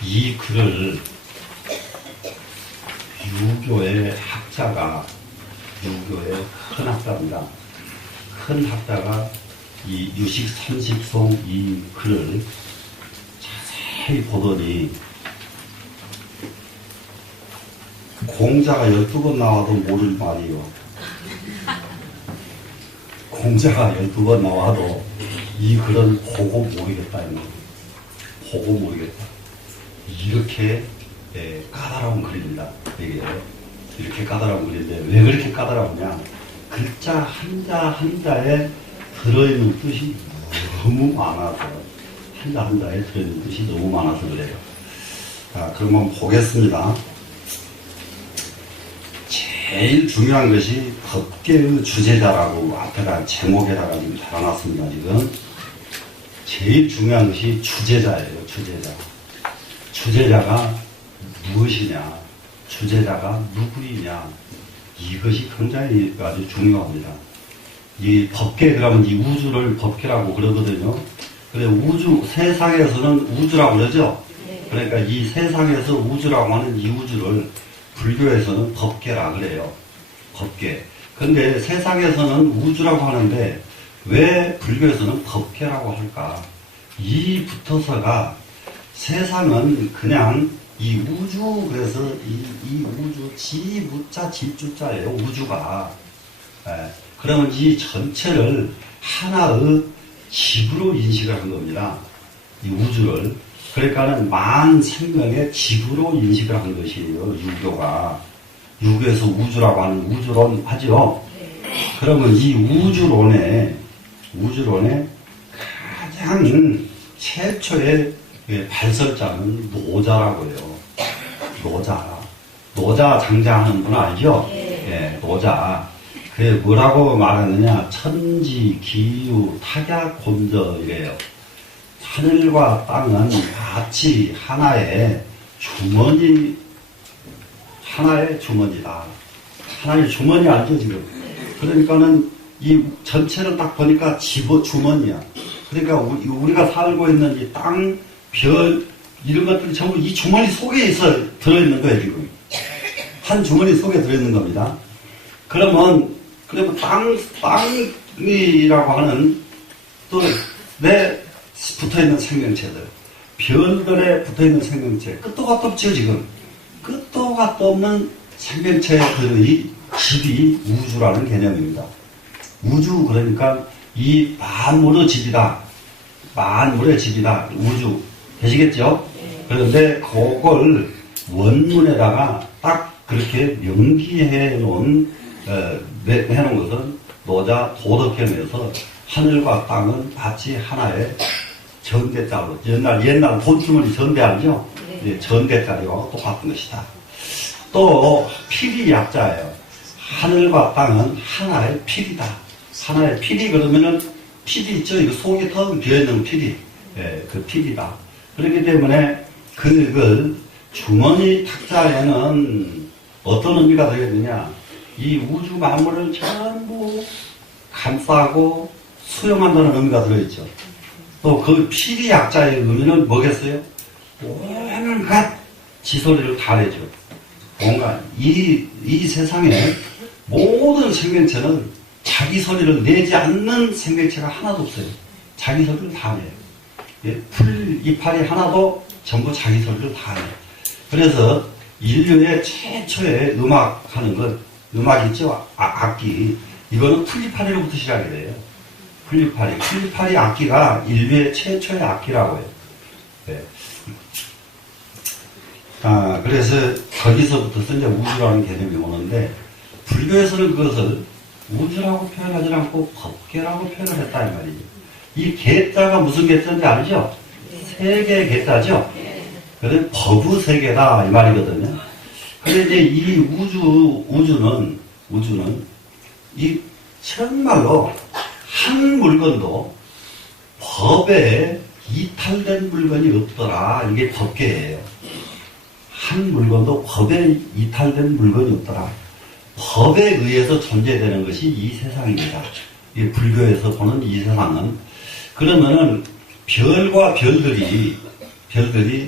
이 글을 유교의 학자가, 유교의 큰 학자입니다. 큰 학자가 이 유식 30송 이 글을 자세히 보더니 공자가 12번 나와도 모를 말이요. 공자가 12번 나와도 이 글은 보고 모르겠다. 보고 모르겠다. 이렇게 까다로운 글입니다. 이게 이렇게 까다로운 글인데 왜 그렇게 까다로우냐? 글자 한자 한자에 들어있는 뜻이 너무 많아서, 한자 한자에 들어있는 뜻이 너무 많아서 그래요. 자, 그러면 보겠습니다. 제일 중요한 것이 법계의 주제자라고 앞에다 제목에다가 지금 달아놨습니다. 지금 제일 중요한 것이 주제자예요. 주제자. 주제자가 무엇이냐, 주제자가 누구이냐, 이것이 굉장히 아주 중요합니다. 이 법계, 그러면 이 우주를 법계라고 그러거든요. 그래, 우주, 세상에서는 우주라고 그러죠? 그러니까 이 세상에서 우주라고 하는 이 우주를 불교에서는 법계라 그래요. 법계. 근데 세상에서는 우주라고 하는데 왜 불교에서는 법계라고 할까? 이 붙어서가 세상은 그냥 이 우주, 그래서 이 우주, 지무자, 집주자예요, 우주가. 그러면 이 전체를 하나의 집으로 인식을 한 겁니다. 이 우주를. 그러니까는 만 생명의 집으로 인식을 한 것이에요, 유교가. 유교에서 우주라고 하는 우주론 하죠. 그러면 이 우주론의 가장 최초의 발설자는 노자라고 해요. 노자 장자하는 분 알죠? 예, 노자. 그게 뭐라고 말하느냐? 천지, 기유, 타격, 곤저 이래요. 하늘과 땅은 같이 하나의 주머니다. 하나의 주머니 알죠, 지금? 그러니까는 이 전체를 딱 보니까 주머니야. 그러니까 우리가 살고 있는 이 땅, 별, 이런 것들이 전부 이 주머니 속에 들어있는 거예요, 지금. 한 주머니 속에 들어있는 겁니다. 그러면 땅이라고 하는 또 내 붙어있는 생명체들, 별들에 붙어있는 생명체, 끝도 갓도 없죠, 지금. 끝도 갓도 없는 생명체들의 집이 우주라는 개념입니다. 우주, 그러니까 이 만물의 집이다. 만물의 집이다. 우주. 되시겠죠? 그런데 그걸 원문에다가 딱 그렇게 명기해 놓은, 해놓은 것은 노자 도덕경에서 하늘과 땅은 같이 하나의 전대자로 옛날 돈주머니 전대 알죠? 네, 전대자리와 똑같은 것이다. 또 필이 약자예요. 하늘과 땅은 하나의 필이다. 하나의 필이 그러면은 필이 있죠. 이거 속이 텅 비어있는 필이. 예, 그 필이다. 그렇기 때문에 그걸 주머니 탁자에는 어떤 의미가 되겠느냐. 이 우주 만물을 전부 감싸고 수용한다는 의미가 들어있죠. 또 그 필이 약자의 의미는 뭐겠어요? 온갖 지소리를 다 내죠. 뭔가 이 세상에 모든 생명체는 자기 소리를 내지 않는 생명체가 하나도 없어요. 자기 소리를 다 내요. 예, 풀 이파리 하나도 전부 자기 소리를 다 내요. 그래서 인류의 최초의 음악하는 건 음악 있죠? 악기. 이거는 풀이파리로부터 시작이 돼요. 풀리파리 악기가 인류의 최초의 악기라고 해요. 네. 그래서 거기서부터 이제 우주라는 개념이 오는데, 불교에서는 그것을 우주라고 표현하지 않고 법계라고 표현을 했다, 이 말이죠. 이 계자가 무슨 계자인지 알죠? 세계의 계자죠? 그래서 법의 세계다, 이 말이거든요. 근데 이제 이 우주는, 이 정말로 한 물건도 법에 이탈된 물건이 없더라. 이게 법계예요. 한 물건도 법에 이탈된 물건이 없더라. 법에 의해서 존재되는 것이 이 세상입니다. 이 불교에서 보는 이 세상은. 그러면은 별과 별들이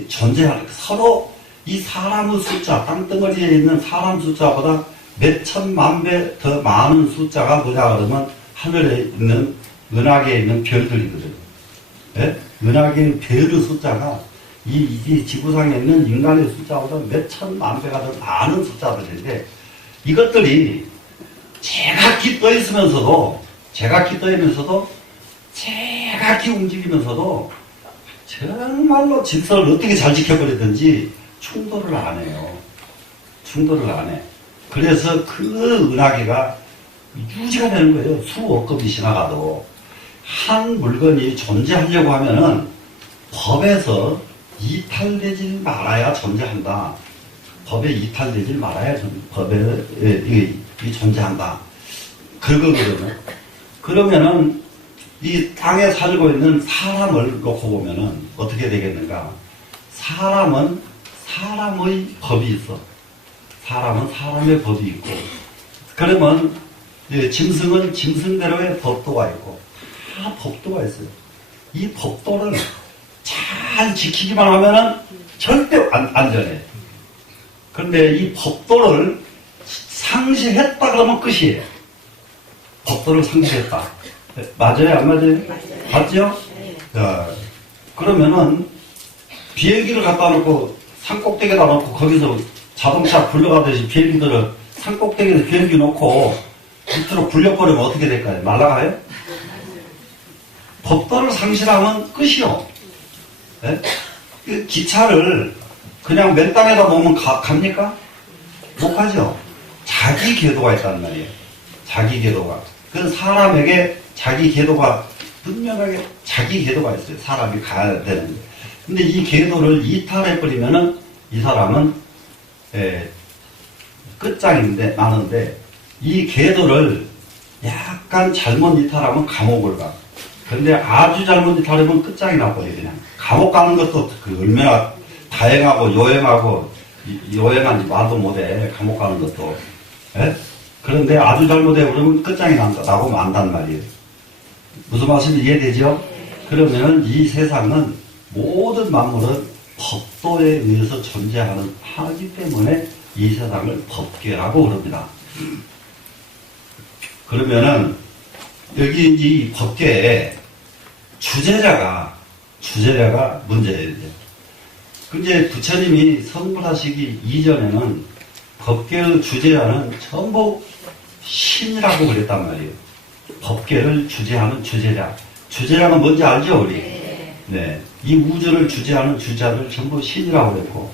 존재하는, 서로 이 사람의 숫자, 땅덩어리에 있는 사람 숫자보다 몇 천만 배 더 많은 숫자가 뭐냐 그러면 하늘에 있는 은하계에 있는 별들이거든요. 예? 은하계에 있는 별의 숫자가 이 지구상에 있는 인간의 숫자보다 몇 천만 배가 더 많은 숫자들인데, 이것들이 제각기 떠 있으면서도, 제각기 움직이면서도 정말로 질서를 어떻게 잘 지켜버리든지 충돌을 안 해요. 그래서 그 은하계가 유지가 되는 거예요. 수억 급이 지나가도. 한 물건이 존재하려고 하면은 법에서 이탈되질 말아야 존재한다. 법에 이탈되질 말아야 법에 존재한다. 그거거든요. 그러면은 이 땅에 살고 있는 사람을 놓고 보면은 어떻게 되겠는가? 사람은 사람의 법이 있어. 사람은 사람의 법이 있고, 그러면 짐승은 짐승대로의 법도가 있고, 다 법도가 있어요. 이 법도를 잘 지키기만 하면은 절대 안전해. 그런데 이 법도를 상실했다 그러면 끝이에요. 법도를 상실했다. 맞아요? 안 맞아요? 맞죠? 자, 그러면은 비행기를 갖다 놓고 산꼭대기에다 놓고 거기서 자동차 굴러가듯이 비행기들은 산꼭대기에서 비행기 놓고 밑으로 굴려버리면 어떻게 될까요? 날아가요? 법도를 상실하면 끝이요. 네? 그 기차를 그냥 맨 땅에다 놓으면 갑니까? 못 가죠. 자기 궤도가 있단 말이에요. 자기 궤도가. 그 사람에게 자기 궤도가, 분명하게 자기 궤도가 있어요. 사람이 가야 되는데. 근데 이 궤도를 이탈해버리면은 이 사람은 끝장인데, 나는데, 이 궤도를 약간 잘못 이탈하면 감옥을 가. 근데 아주 잘못 이탈하면 끝장이 나버려요, 그냥. 감옥 가는 것도 얼마나 다행하고 요행한지 말도 못해, 감옥 가는 것도. 예? 그런데 아주 잘못해버리면 끝장이 나고 만단 말이에요. 무슨 말씀인지 이해되죠? 그러면 이 세상은 모든 만물은 법도에 의해서 하기 때문에 이 세상을 법계라고 그럽니다. 그러면은 여기 이 법계에 주제자가 문제예요. 근데 부처님이 성불하시기 이전에는 법계의 주제자는 전부 신이라고 그랬단 말이에요. 법계를 주재하는 주제자. 주제자는 뭔지 알죠, 우리? 네. 이 우주를 주재하는 주자들 전부 신이라고 그랬고.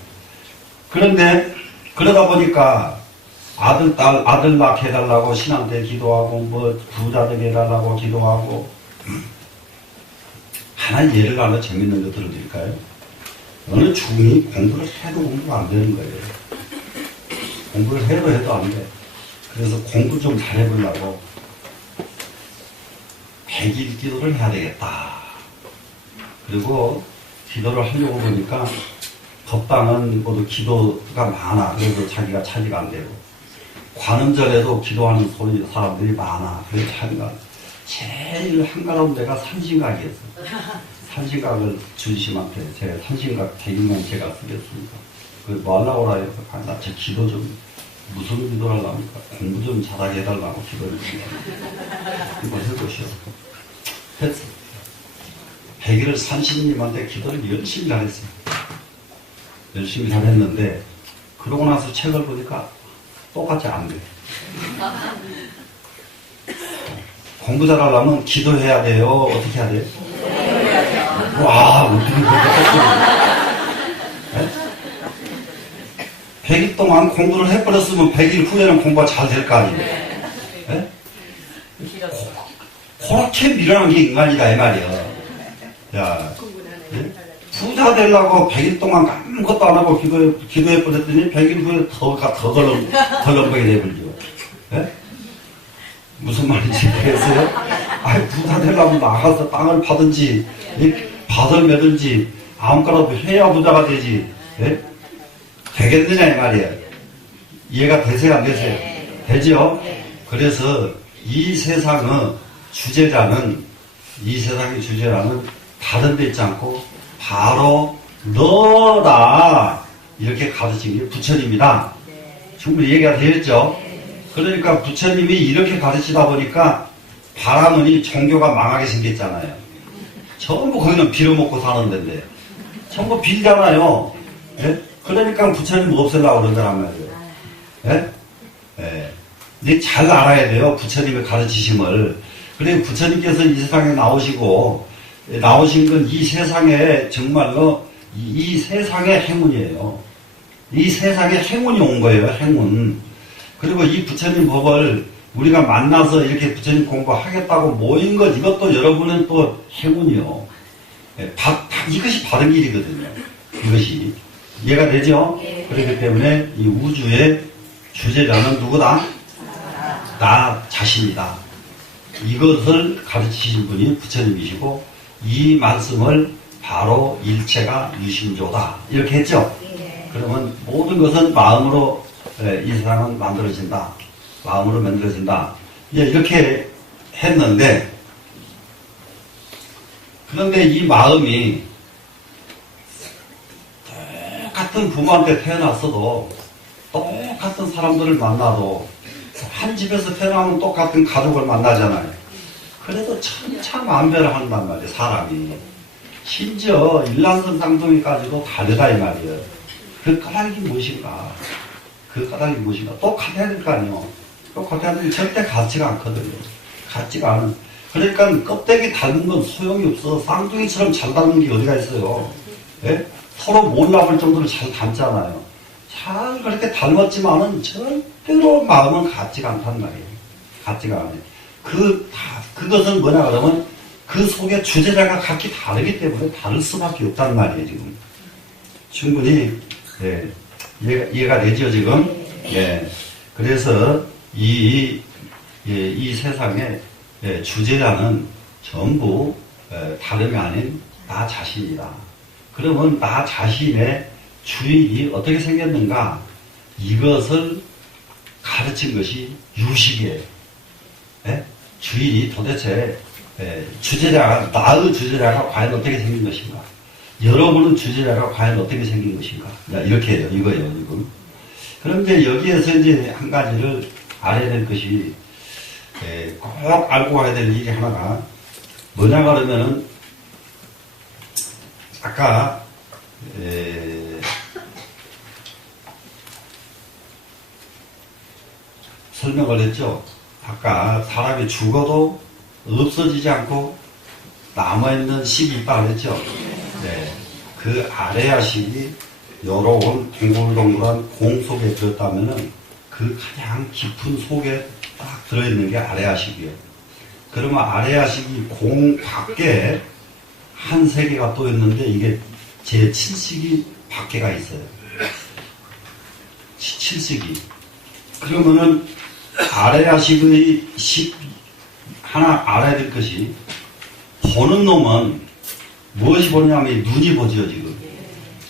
그런데 그러다 보니까 아들 낳게 해달라고 신한테 기도하고, 부자 되게 해달라고 기도하고, 하나 예를 하나 재밌는 거 들어드릴까요? 어느 중이 공부를 해도 공부가 안 되는 거예요. 공부를 해도 안 돼. 그래서 공부 좀 잘해보려고 100일 기도를 해야 되겠다. 그리고 기도를 하려고 보니까 법당은 모두 기도가 많아. 그래서 자기가 차지가 안 되고 관음절에도 기도하는 사람들이 많아. 그래서 차지가 안 돼. 제일 한가로운 데가 산신각이었어. 산신각을 주님한테 제가 산신각 대기만 제가 쓰겠습니다. 뭐 하려고 그래요? 나 저 기도 좀 무슨 기도를 하려니까 공부 좀 잘하게 해달라고 기도를 했습니다. 이거 해보시오. 했어. 100일을 산신님한테 기도를 열심히 잘했어요. 열심히 잘했는데 그러고 나서 책을 보니까 똑같이 안 돼. 공부 잘하려면 기도해야 돼요? 어떻게 해야 돼요? 와, 어떻게 그렇게 100일 동안 공부를 해버렸으면 100일 후에는 공부가 잘 될 거 아니에요? 네? 그렇게 미련한 게 인간이다 이 말이야. 야, 네? 부자 되려고 100일 동안 아무것도 안 하고 기도해버렸더니 100일 후에 더 덜렁거게 돼버리죠. 네? 무슨 말인지 모르겠어요? 아이, 부자 되려면 나가서 땅을 파든지 밭을 매든지 아무거나도 해야 부자가 되지. 네? 되겠느냐 이 말이에요. 이해가 되세요 안 되세요? 되죠? 그래서 이 세상의 주제자는 다른 데 있지 않고 바로 너다 이렇게 가르친 게 부처님이다. 충분히 얘기가 되겠죠? 그러니까 부처님이 이렇게 가르치다 보니까 바람은이 종교가 망하게 생겼잖아요. 전부 거기는 빌어먹고 사는 데인데 전부 빌잖아요. 예? 그러니까 부처님 없애려고 그러더란 말이에요. 예? 예. 근데 잘 알아야 돼요. 부처님의 가르치심을. 그래 부처님께서 이 세상에 나오신 건 이 세상에 정말로 이 세상의 행운이에요. 이 세상에 행운이 온 거예요. 행운. 그리고 이 부처님 법을 우리가 만나서 이렇게 부처님 공부하겠다고 모인 것 이것도 여러분은 또 행운이요. 예, 이것이 바른 길이거든요. 이것이. 이해가 되죠? 그렇기 때문에 이 우주의 주제자는 누구다? 나 자신이다. 이것을 가르치신 분이 부처님이시고 이 말씀을 바로 일체가 유심조다. 이렇게 했죠? 그러면 모든 것은 마음으로 이 세상은 만들어진다. 마음으로 만들어진다. 이렇게 했는데 그런데 이 마음이 똑같은 부모한테 태어났어도 똑같은 사람들을 만나도 한 집에서 태어나면 똑같은 가족을 만나잖아요. 그래도 천차만별을 한단 말이에요. 사람이. 심지어 일란선 쌍둥이까지도 다르다 이 말이에요. 그 까닭이 무엇인가? 똑같아야 될 거 아니에요. 똑같아야 되는 절대 같지가 않거든요. 같지가 않은. 그러니까 껍데기 닮은 건 소용이 없어. 쌍둥이처럼 잘 닮은 게 어디가 있어요. 예? 서로 몰라볼 정도로 잘 닮잖아요. 잘 그렇게 닮았지만은 절대로 마음은 같지가 않단 말이에요. 같지가 않아요. 그것은 뭐냐 그러면 그 속에 주제자가 각기 다르기 때문에 다를 수밖에 없단 말이에요, 지금. 충분히, 예, 이해가 되죠, 지금? 예. 그래서 이 세상의 주제자는 전부 다름이 아닌 나 자신이다. 그러면 나 자신의 주인이 어떻게 생겼는가? 이것을 가르친 것이 유식이에요. 예? 주인이 도대체 나의 주제자가 과연 어떻게 생긴 것인가? 여러분의 주제자가 과연 어떻게 생긴 것인가? 이렇게 해요. 이거예요, 지금. 그런데 여기에서 이제 한 가지를 알아야 될 것이 꼭 알고 가야 될 일이 하나가 뭐냐 그러면은 아까 설명을 했죠. 아까 사람이 죽어도 없어지지 않고 남아있는 식이 있다고 했죠. 네. 그 아레아식이 여러 동글동글한 공 속에 들었다면은 그 가장 깊은 속에 딱 들어있는 게 아레아식이에요. 그러면 아레아식이 공 밖에 한 세계가 또 있는데 이게 제7식이 밖에가 있어요. 7식이. 그러면은 아래야식의 하나 알아야 될 것이 보는 놈은 무엇이 보냐면 눈이 보죠 지금.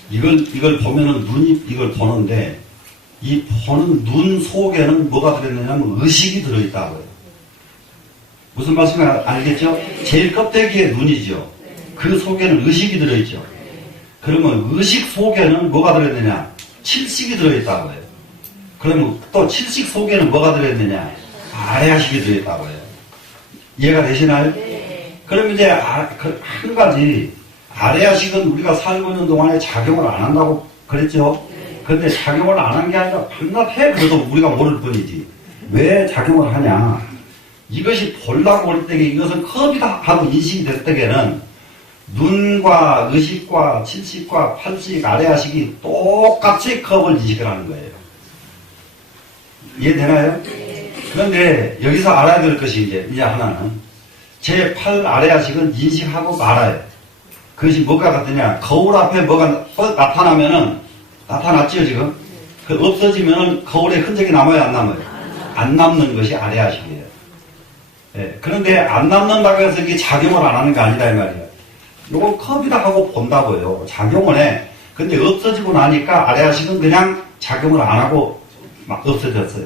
이걸 보면은 이걸 보는데 이 보는 눈 속에는 뭐가 들어있느냐면 의식이 들어있다고요. 무슨 말씀인지 알겠죠? 제일 껍데기에 눈이죠. 그 속에는 의식이 들어있죠. 그러면 의식 속에는 뭐가 들어있느냐? 칠식이 들어있다고 해요. 그러면 또 칠식 속에는 뭐가 들어있느냐? 아래야식이 들어있다고 해요. 이해가 되시나요? 그럼 이제 한 가지 아래야식은 우리가 살고 있는 동안에 작용을 안 한다고 그랬죠? 그런데 작용을 안 한 게 아니라 밤낮 해 그래도 우리가 모를 뿐이지. 왜 작용을 하냐? 이것이 보려고 올 때에 이것은 컵이다 하고 인식이 될 때에는 눈과 의식과 칠식과 팔식, 아래야식이 똑같이 컵을 인식을 하는 거예요. 이해되나요? 그런데 여기서 알아야 될 것이 이제 하나는 제8 아래야식은 인식하고 말아요. 그것이 뭐가 같으냐? 거울 앞에 뭐가 나타나면은 나타났죠 지금? 그 없어지면은 거울에 흔적이 남아요 안 남아요? 안 남는 것이 아래야식이에요. 예, 그런데 안 남는다고 해서 이게 작용을 안 하는 게 아니다 이 말이에요. 요건 컵이다 하고 본다고요. 작용을 해. 근데 없어지고 나니까 아래야식은 그냥 작용을 안 하고 막 없어졌어요.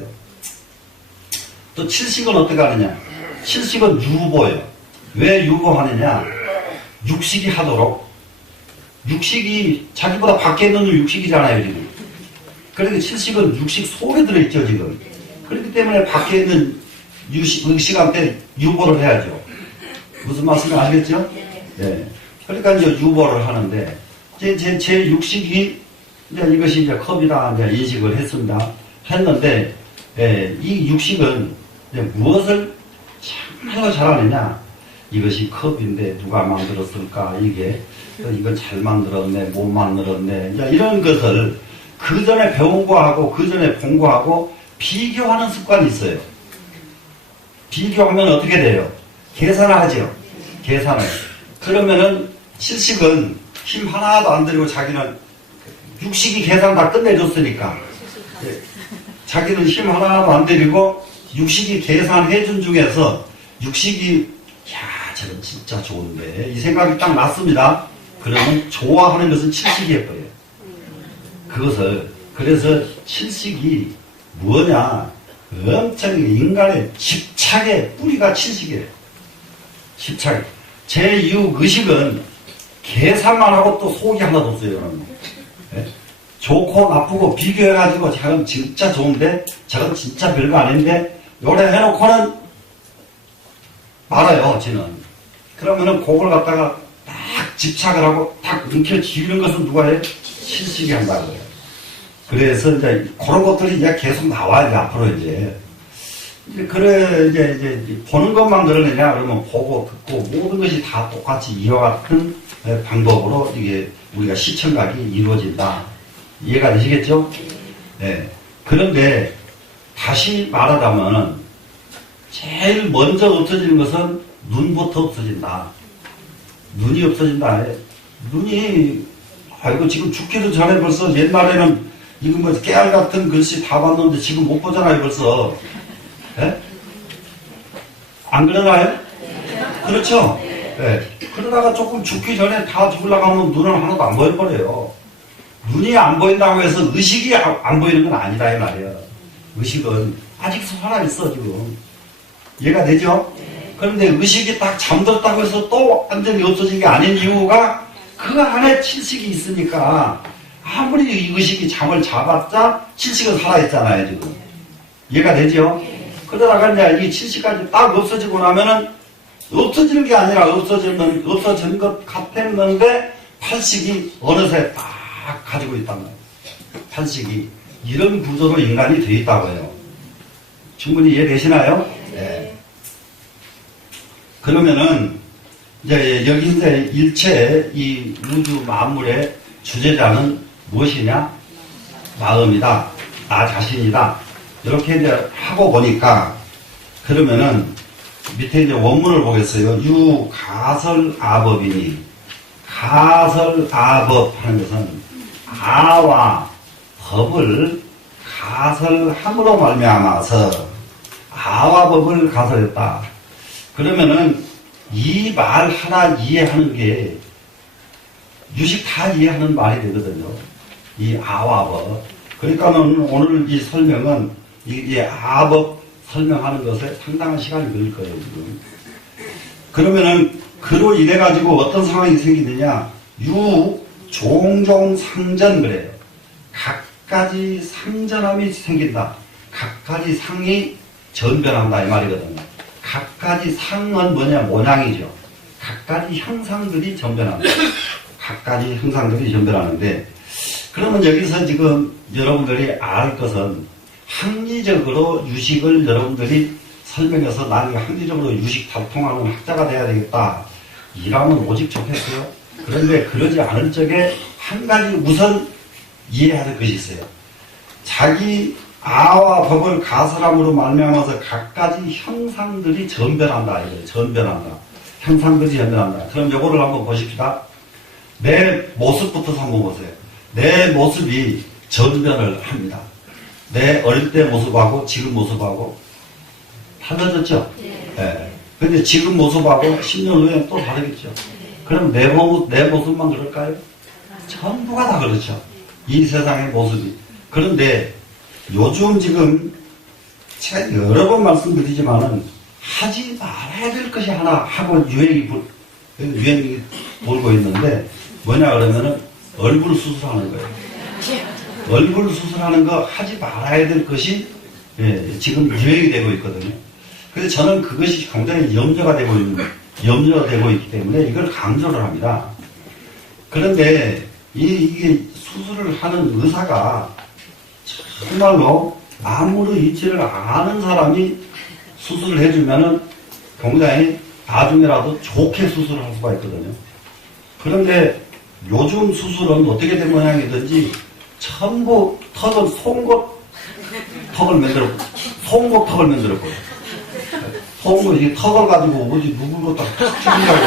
또 칠식은 어떻게 하느냐? 칠식은 유보예요. 왜 유보하느냐? 육식이 하도록. 육식이 자기보다 밖에 있는 육식이잖아요 지금. 그런데 칠식은 육식 속에 들어있죠 지금. 그렇기 때문에 밖에 있는 시간대 유보를 해야죠. 무슨 말씀인지 알겠죠? 네. 그러니까 이제 유보를 하는데, 제 육식이, 이제 이것이 이제 컵이다, 이제 인식을 했는데, 이 육식은 이제 무엇을 참말로 잘하느냐? 이것이 컵인데 누가 만들었을까? 이건 잘 만들었네, 못 만들었네. 이제 이런 것을 그 전에 배운 거하고 그 전에 본 거하고 비교하는 습관이 있어요. 비교하면 어떻게 돼요? 계산을 하죠. 계산을. 그러면은 칠식은 힘 하나도 안 들이고 자기는 육식이 계산 다 끝내줬으니까 자기는 힘 하나도 안 들이고 육식이 계산해 준 중에서 육식이 저건 진짜 좋은데 이 생각이 딱 났습니다. 그러면 좋아하는 것은 칠식이에요. 그것을 그래서 칠식이 뭐냐? 엄청 인간의 집착의 뿌리가 칠식이에요. 집착. 제6의식은 계산만 하고 또 속이 하나도 없어요. 여러분. 네? 좋고 나쁘고 비교해가지고 저건 진짜 좋은데 저건 진짜 별거 아닌데 요래 해놓고는 말아요. 쟤는. 그러면은 그걸 갖다가 딱 집착을 하고 딱 움켜쥐는 것은 누가 해요? 칠식이 한다고 해요. 그래서 이제 그런 것들이 이제 계속 나와요. 앞으로 이제 보는 것만 그러느냐 그러면 보고 듣고 모든 것이 다 똑같이 이와 같은 방법으로 이게 우리가 시청각이 이루어진다. 이해가 되시겠죠? 네. 그런데 다시 말하자면 제일 먼저 없어지는 것은 눈부터 없어진다. 눈이 없어진다. 눈이 아이고 지금 죽기도 전에 벌써 옛날에는 이거 뭐 깨알 같은 글씨 다 봤는데 지금 못 보잖아요 벌써. 네? 안 그러나요? 그렇죠? 네. 그러다가 조금 죽기 전에 다 죽으려고 하면 눈은 하나도 안 보여버려요. 눈이 안 보인다고 해서 의식이 안 보이는 건 아니다 이 말이에요. 의식은 아직 살아있어 지금. 이해가 되죠? 그런데 의식이 딱 잠들었다고 해서 또 완전히 없어진 게 아닌 이유가 그 안에 칠식이 있으니까 아무리 이 의식이 잠을 잡았자 칠식은 살아있잖아요 지금. 이해가 되죠? 그러다가 이제 이 칠식까지 딱 없어지고 나면은 없어지는 게 아니라 없어진 것 같았는데 팔식이 어느새 딱 가지고 있단 말이에요. 팔식이 이런 구조로 인간이 되어 있다고 해요. 충분히 이해되시나요? 네. 그러면은 이제 여기 이제 일체 이 우주 만물의 주제자는 무엇이냐? 마음이다. 나 자신이다. 이렇게 이제 하고 보니까 그러면은 밑에 이제 원문을 보겠어요. 유가설아법이니 가설아법 하는 것은 아와 법을 가설함으로 말미암아서 아와 법을 가설했다. 그러면은 이 말 하나 이해하는 게 유식 다 이해하는 말이 되거든요. 이 아와 법. 그러니까는 오늘 이 설명은 이 아법 설명하는 것에 상당한 시간이 걸릴 거예요, 지금. 그러면은 그로 인해 가지고 어떤 상황이 생기느냐? 종종 상전 그래요. 각가지 상전함이 생긴다. 각가지 상이 전변한다 이 말이거든요. 각가지 상은 뭐냐? 모양이죠. 각가지 형상들이 전변한다. 각가지 형상들이 전변하는데, 그러면 여기서 지금 여러분들이 알 것은 합리적으로 유식을 여러분들이 설명해서 나중에 합리적으로 유식 달통하는 학자가 돼야 되겠다. 이라면 오직 좋겠어요. 그런데 그러지 않을 적에 한 가지 우선 이해해야 될 것이 있어요. 자기 아와 법을 가설함으로 말미암아서 각가지 형상들이 전변한다. 이거예요. 전변한다. 형상들이 전변한다. 그럼 요거를 한번 보십시다. 내 모습부터 한번 보세요. 내 모습이 전변을 합니다. 내 어릴 때 모습하고 지금 모습하고 달라졌죠? 네. 근데 지금 모습하고 10년 후에는 또 다르겠죠? 그럼 내 모습만 그럴까요? 전부가 다 그렇죠. 이 세상의 모습이. 그런데 요즘 지금 제가 여러 번 말씀드리지만은 하지 말아야 될 것이 하나 하고 유행이 돌고 있는데 뭐냐 그러면은 얼굴 수술하는 거예요. 얼굴 수술하는 거 하지 말아야 될 것이 지금 유행이 되고 있거든요. 그래서 저는 그것이 굉장히 염려가 되고 있기 때문에 이걸 강조를 합니다. 그런데 이게 수술을 하는 의사가 정말로 아무런 이치를 아는 사람이 수술을 해주면은 굉장히 나중에라도 좋게 수술을 할 수가 있거든요. 그런데 요즘 수술은 어떻게 된 모양이든지 전부 송곳 턱을 만들었고, 송곳, 이 턱을 가지고 어디 누구로 딱 튀기려고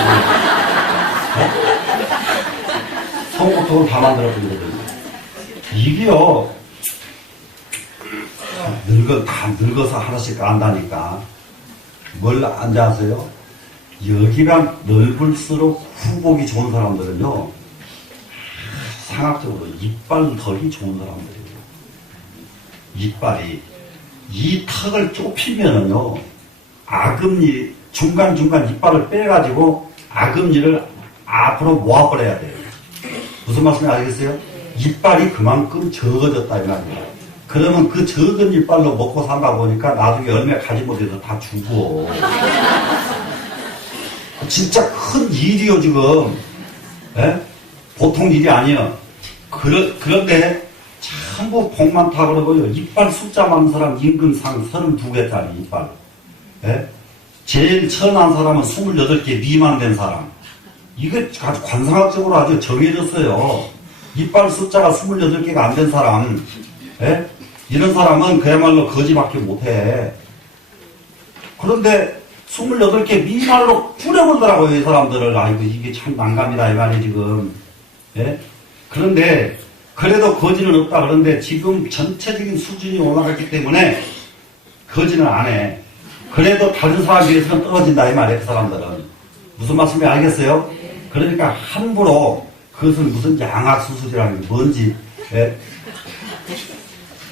송곳 턱을 다 만들었거든요. 이게요, 다 늙어서 하나씩 안다니까. 뭘 안지 아세요? 여기가 넓을수록 후복이 좋은 사람들은요, 상학적으로 이빨 턱이 좋은 사람들이에요. 이빨이. 이 턱을 좁히면은요, 아금니, 중간중간 이빨을 빼가지고 아금니를 앞으로 모아버려야 돼요. 무슨 말씀인지 알겠어요? 이빨이 그만큼 적어졌다, 이 말이에요. 그러면 그 적은 이빨로 먹고 살다 보니까 나중에 얼마 가지 못해서 다 죽어. 진짜 큰 일이요, 지금. 예? 보통 일이 아니에요. 그런데 전부 복 많다 그러고요. 이빨 숫자 많은 사람 임금상 32개짜리 이빨. 예? 제일 천한 사람은 28개 미만 된 사람. 이게 아주 관상학적으로 아주 정해졌어요. 이빨 숫자가 28개가 안 된 사람. 예? 이런 사람은 그야말로 거지밖에 못해. 그런데 28개 미만으로 줄여보더라고요, 이 사람들을. 아이고, 이게 참 난감이다, 이 말이 지금. 예? 그런데, 그래도 거지는 없다. 그런데 지금 전체적인 수준이 올라갔기 때문에 거지는 안 해. 그래도 다른 사람에 비해서는 떨어진다, 이 말이에요, 그 사람들은. 무슨 말씀인지 알겠어요? 그러니까 함부로 그것은 무슨 양악수술이라는 게 뭔지, 예?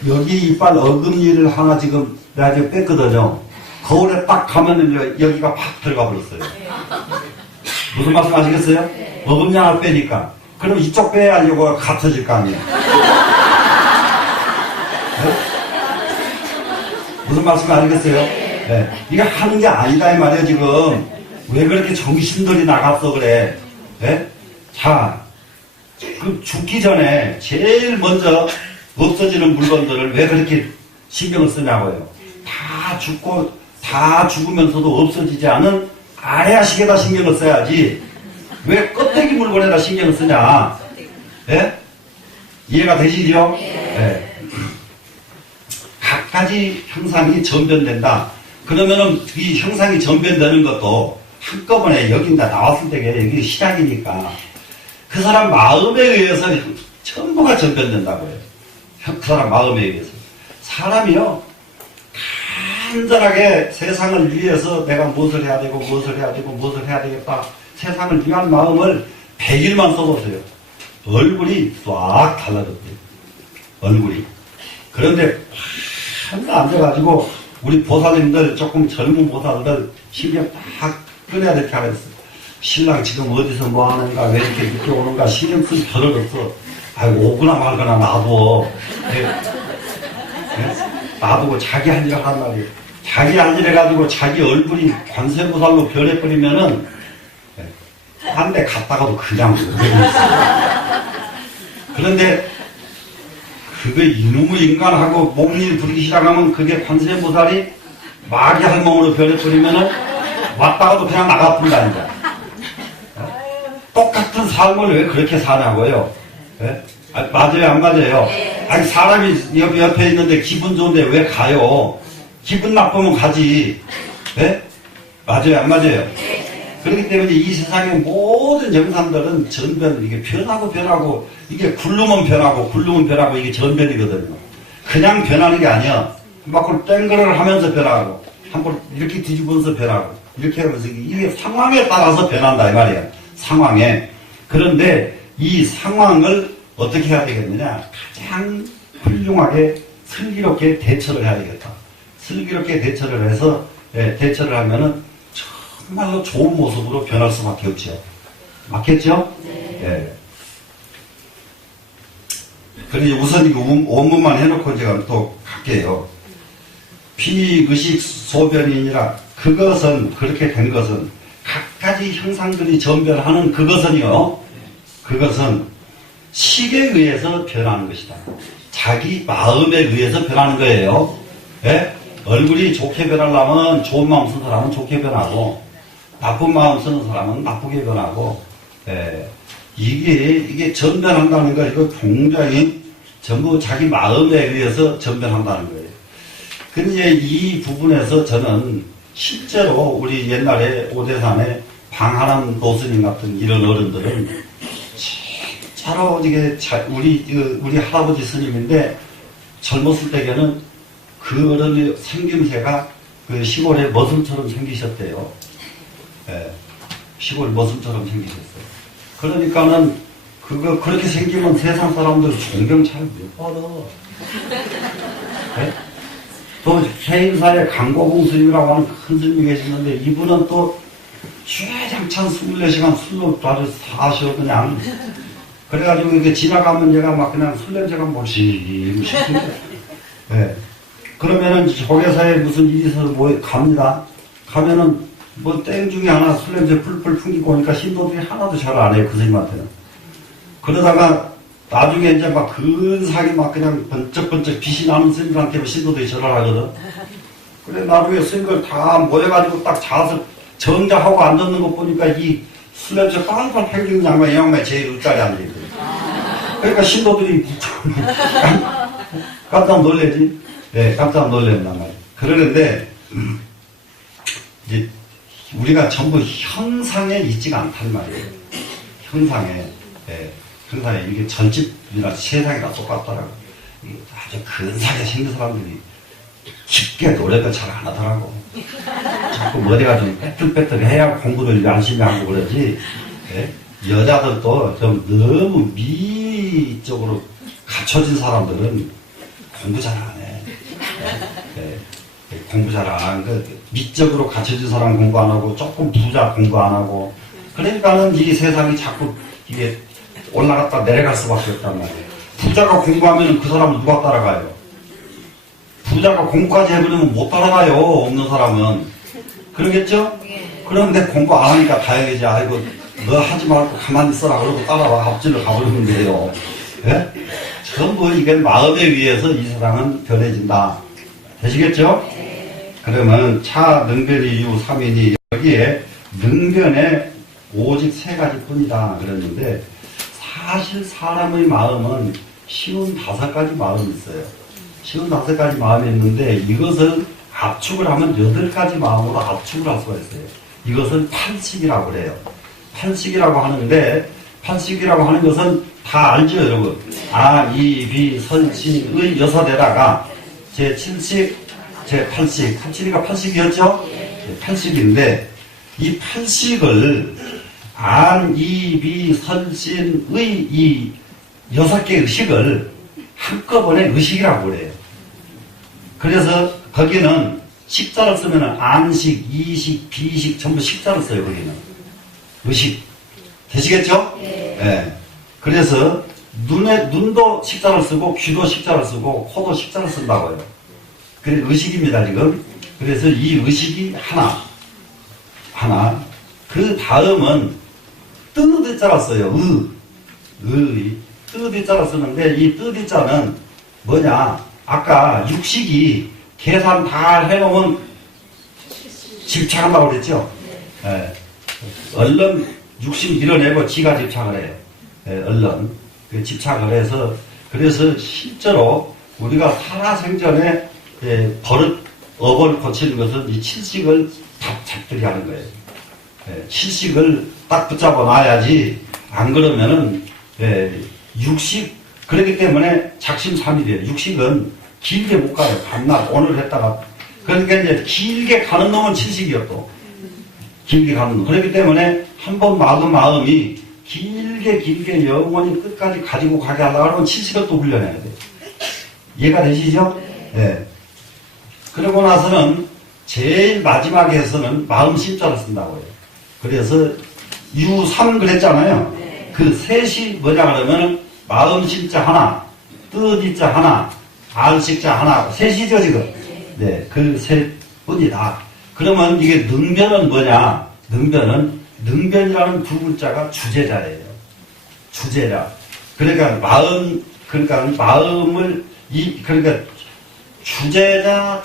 여기 이빨 어금니를 하나 지금 내가 지금 뺐거든요. 거울에 딱 가면은 여기가 팍 들어가 버렸어요. 무슨 말씀 아시겠어요? 어금니 하나 빼니까. 그럼 이쪽 빼야 이거 같아질 거 아니에요. 네? 무슨 말씀 아시겠어요? 네. 이거 하는 게 아니다 이 말이에요 지금. 왜 그렇게 정신들이 나갔어 그래. 네? 자, 그 죽기 전에 제일 먼저 없어지는 물건들을 왜 그렇게 신경을 쓰냐고요. 다 죽으면서도 없어지지 않은 아야식에다 신경을 써야지. 왜 껍데기 물건에다 신경을 쓰냐. 예? 이해가 되시죠? 예. 각가지 형상이 전변된다. 그러면은 이 형상이 전변되는 것도 한꺼번에 여기다 나왔을 때 여기 시작이니까 그 사람 마음에 의해서 전부가 전변된다고 해요. 그 사람 마음에 의해서. 사람이요, 간절하게 세상을 위해서 내가 무엇을 해야 되고, 무엇을 해야 되고, 무엇을 해야 되겠다. 세상을 위한 마음을 100일만 써보세요. 얼굴이 싹 달라졌대요. 얼굴이. 그런데 한도 안 돼가지고 우리 보살님들, 조금 젊은 보살들 신경 딱 꺼내야 될 게 하나 있어요. 신랑 지금 어디서 뭐 하는가, 왜 이렇게 늦게 오는가 신경 쓸 필요가 없어. 아이고, 오거나 말거나 놔둬. 네. 네? 놔두고 자기 할 일을 하란 말이에요. 자기 할 일 해가지고 자기 얼굴이 관세음보살로 변해버리면은 한 대 갔다가도 그냥 그런데 그거 이놈의 인간하고 몸일 부리기 시작하면 그게 관세음보살이 마귀 할멈으로 변해버리면은 왔다가도 그냥 나가뿐다 이제. 똑같은 삶을 왜 그렇게 사냐고요. 네? 맞아요, 안 맞아요? 아니, 사람이 옆에 있는데 기분 좋은데 왜 가요? 기분 나쁘면 가지. 네? 맞아요, 안 맞아요? 그렇기 때문에 이 세상의 모든 영상들은 전변, 이게 변하고, 이게 굴르면 변하고, 이게 전변이거든요. 그냥 변하는 게 아니야. 막 땡그를 하면서 변하고, 한번 이렇게 뒤집어서 변하고, 이렇게 하면서 이게 상황에 따라서 변한다, 이 말이야. 상황에. 그런데 이 상황을 어떻게 해야 되겠느냐? 가장 훌륭하게 슬기롭게 대처를 해야 되겠다. 슬기롭게 대처를 해서, 대처를 하면은 정말로 좋은 모습으로 변할 수밖에 없죠. 맞겠죠? 네. 예. 그래서 우선 이거 원문만 해놓고 제가 또 갈게요. 비의식 소변이니라 그것은, 그렇게 된 것은 각가지 형상들이 전변하는 그것은요, 그것은 식에 의해서 변하는 것이다. 자기 마음에 의해서 변하는 거예요. 예? 얼굴이 좋게 변하려면 좋은 마음 쓰는 사람은 좋게 변하고, 나쁜 마음 쓰는 사람은 나쁘게 변하고, 예. 이게 전변한다는 거, 이거 굉장히 전부 자기 마음에 의해서 전변한다는 거예요. 근데 이 부분에서 저는 실제로 우리 옛날에 오대산에 방한한 노스님 같은 이런 어른들은 진짜로 이게 우리 할아버지 스님인데 젊었을 때에는 그 어른의 생김새가 그 시골의 머슴처럼 생기셨대요. 예, 시골 머슴처럼 생기셨어요. 그러니까는 그렇게 생기면 세상 사람들 존경 잘 못 받아. 예? 또 세인사에 강고봉 스님이라고 하는 큰 스님이 계시는데 이분은 또 주야장창 24시간 술로 아주 사셔 그냥. 그래가지고 이렇게 지나가면 얘가 막 그냥 술 냄새가 뭐지. 예. 그러면은 조계사에 무슨 일이 있어서 뭐 갑니다. 가면은 뭐 땡 중에 하나 술 냄새 풀풀 풍기고 오니까 신도들이 하나도 절 안 해요. 그 스님한테는. 그러다가 나중에 이제 막 근사하게 막 그냥 번쩍번쩍 빛이 나는 스님한테 신도들이 절을 하거든. 그래 나중에 스님들 다 모여가지고 딱 자서 정자하고 앉았는 거 보니까 이 술 냄새 빵빵 팽기는 양반 이 양반이 제일 윗자리에 앉아있거든. 그러니까 신도들이 깜짝 놀래지. 네, 깜짝 놀랬단 말이에요. 그러는데 이제 우리가 전부 형상에 있지가 않단 말이에요. 형상에. 예, 형상에 이게 전집이나 세상이 다 똑같더라고. 아주 근사하게 생긴 사람들이 깊게 노래도 잘 안 하더라고. 자꾸 머리가 좀 빼뚤빼뚤 해야 공부를 열심히 하고 그러지. 예? 여자들도 좀 너무 미적으로 갖춰진 사람들은 공부 잘 안 해. 예, 예, 공부 잘 안 하는 거, 미적으로 갖춰진 사람 공부 안 하고, 조금 부자 공부 안 하고, 그러니까는 이 세상이 자꾸 이게 올라갔다 내려갈 수밖에 없단 말이에요. 부자가 공부하면 그 사람은 누가 따라가요? 부자가 공부까지 해버리면 못 따라가요, 없는 사람은. 그러겠죠? 그런데 공부 안 하니까 다행이지. 아이고, 너 하지 말고 가만히 있어라. 그러고 따라와. 앞질러 가버리면 돼요. 예? 전부 이게 마음에 의해서 이 세상은 변해진다. 되시겠죠? 그러면 차, 능변이, 유, 삼인이 여기에 능변에 오직 3가지 뿐이다. 그랬는데 사실 사람의 마음은 55가지 마음이 있어요. 55가지 마음이 있는데 이것을 압축을 하면 8가지 마음으로 압축을 할 수가 있어요. 이것을 판식이라고 그래요. 판식이라고 하는데 팔식이라고 하는 것은 다 알죠, 여러분? 아, 이, 비, 선, 신, 의, 여섯에다가 제7식, 제8식, 37이가 8식이었죠? 8식인데, 이 8식을 안, 이, 비, 선, 신, 의, 이 6개의 식을 한꺼번에 의식이라고 그래요. 그래서 거기는 식자를 쓰면 안식, 이식, 비식 전부 식자를 써요, 거기는. 의식. 되시겠죠? 네. 그래서 눈도 식자를 쓰고 귀도 식자를 쓰고 코도 식자를 쓴다고요. 그래 의식입니다, 지금. 그래서 이 의식이 하나. 그 다음은 뜨디자를 써요. 뜨디자를 쓰는데 이 뜨디자는 뭐냐? 아까 육식이 계산 다 해놓으면 집착한다고 그랬죠? 네. 얼른 육식 밀어내고 지가 집착을 해요. 네, 얼른 집착을 해서 그래서 실제로 우리가 살아생전에 업을 고치는 것은 이 칠식을 잡들이 하는 거예요. 칠식을 딱 붙잡아 놔야지 안 그러면은 육식 그렇기 때문에 작심삼일이 돼요. 육식은 길게 못 가요. 밤낮 오늘 했다가 그러니까 이제 길게 가는 놈은 칠식이었고 길게 가는 놈. 그렇기 때문에 한번 마음이 길게 영원히 끝까지 가지고 가게 하려고 하면 칠식을 또 훈련해야 돼요. 이해가 되시죠? 네. 그러고 나서는 제일 마지막에서는 마음 심자를 쓴다고 해요. 그래서 유삼 그랬잖아요. 그 셋이 뭐냐 그러면 마음 심자 하나, 뜻이자 하나, 알식자 하나, 셋이죠 지금. 네, 그 셋 뿐이다. 그러면 이게 능변은 뭐냐? 능변이라는 두 글자가 주제자예요. 주제자. 그러니까 마음을 그러니까 주제자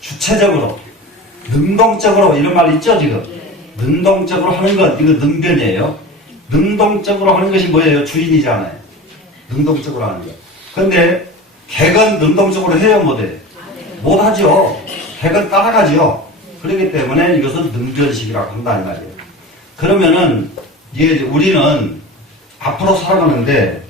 주체적으로 능동적으로 이런 말 있죠 지금. 능동적으로 하는 것 이거 능변이에요. 능동적으로 하는 것이 뭐예요? 주인이잖아요. 능동적으로 하는 것. 근데 객은 능동적으로 해요 못해요? 못하죠. 객은 따라가죠. 그렇기 때문에 이것은 능변식이라고 한다 이 말이에요. 그러면은 이게 우리는 앞으로 살아가는데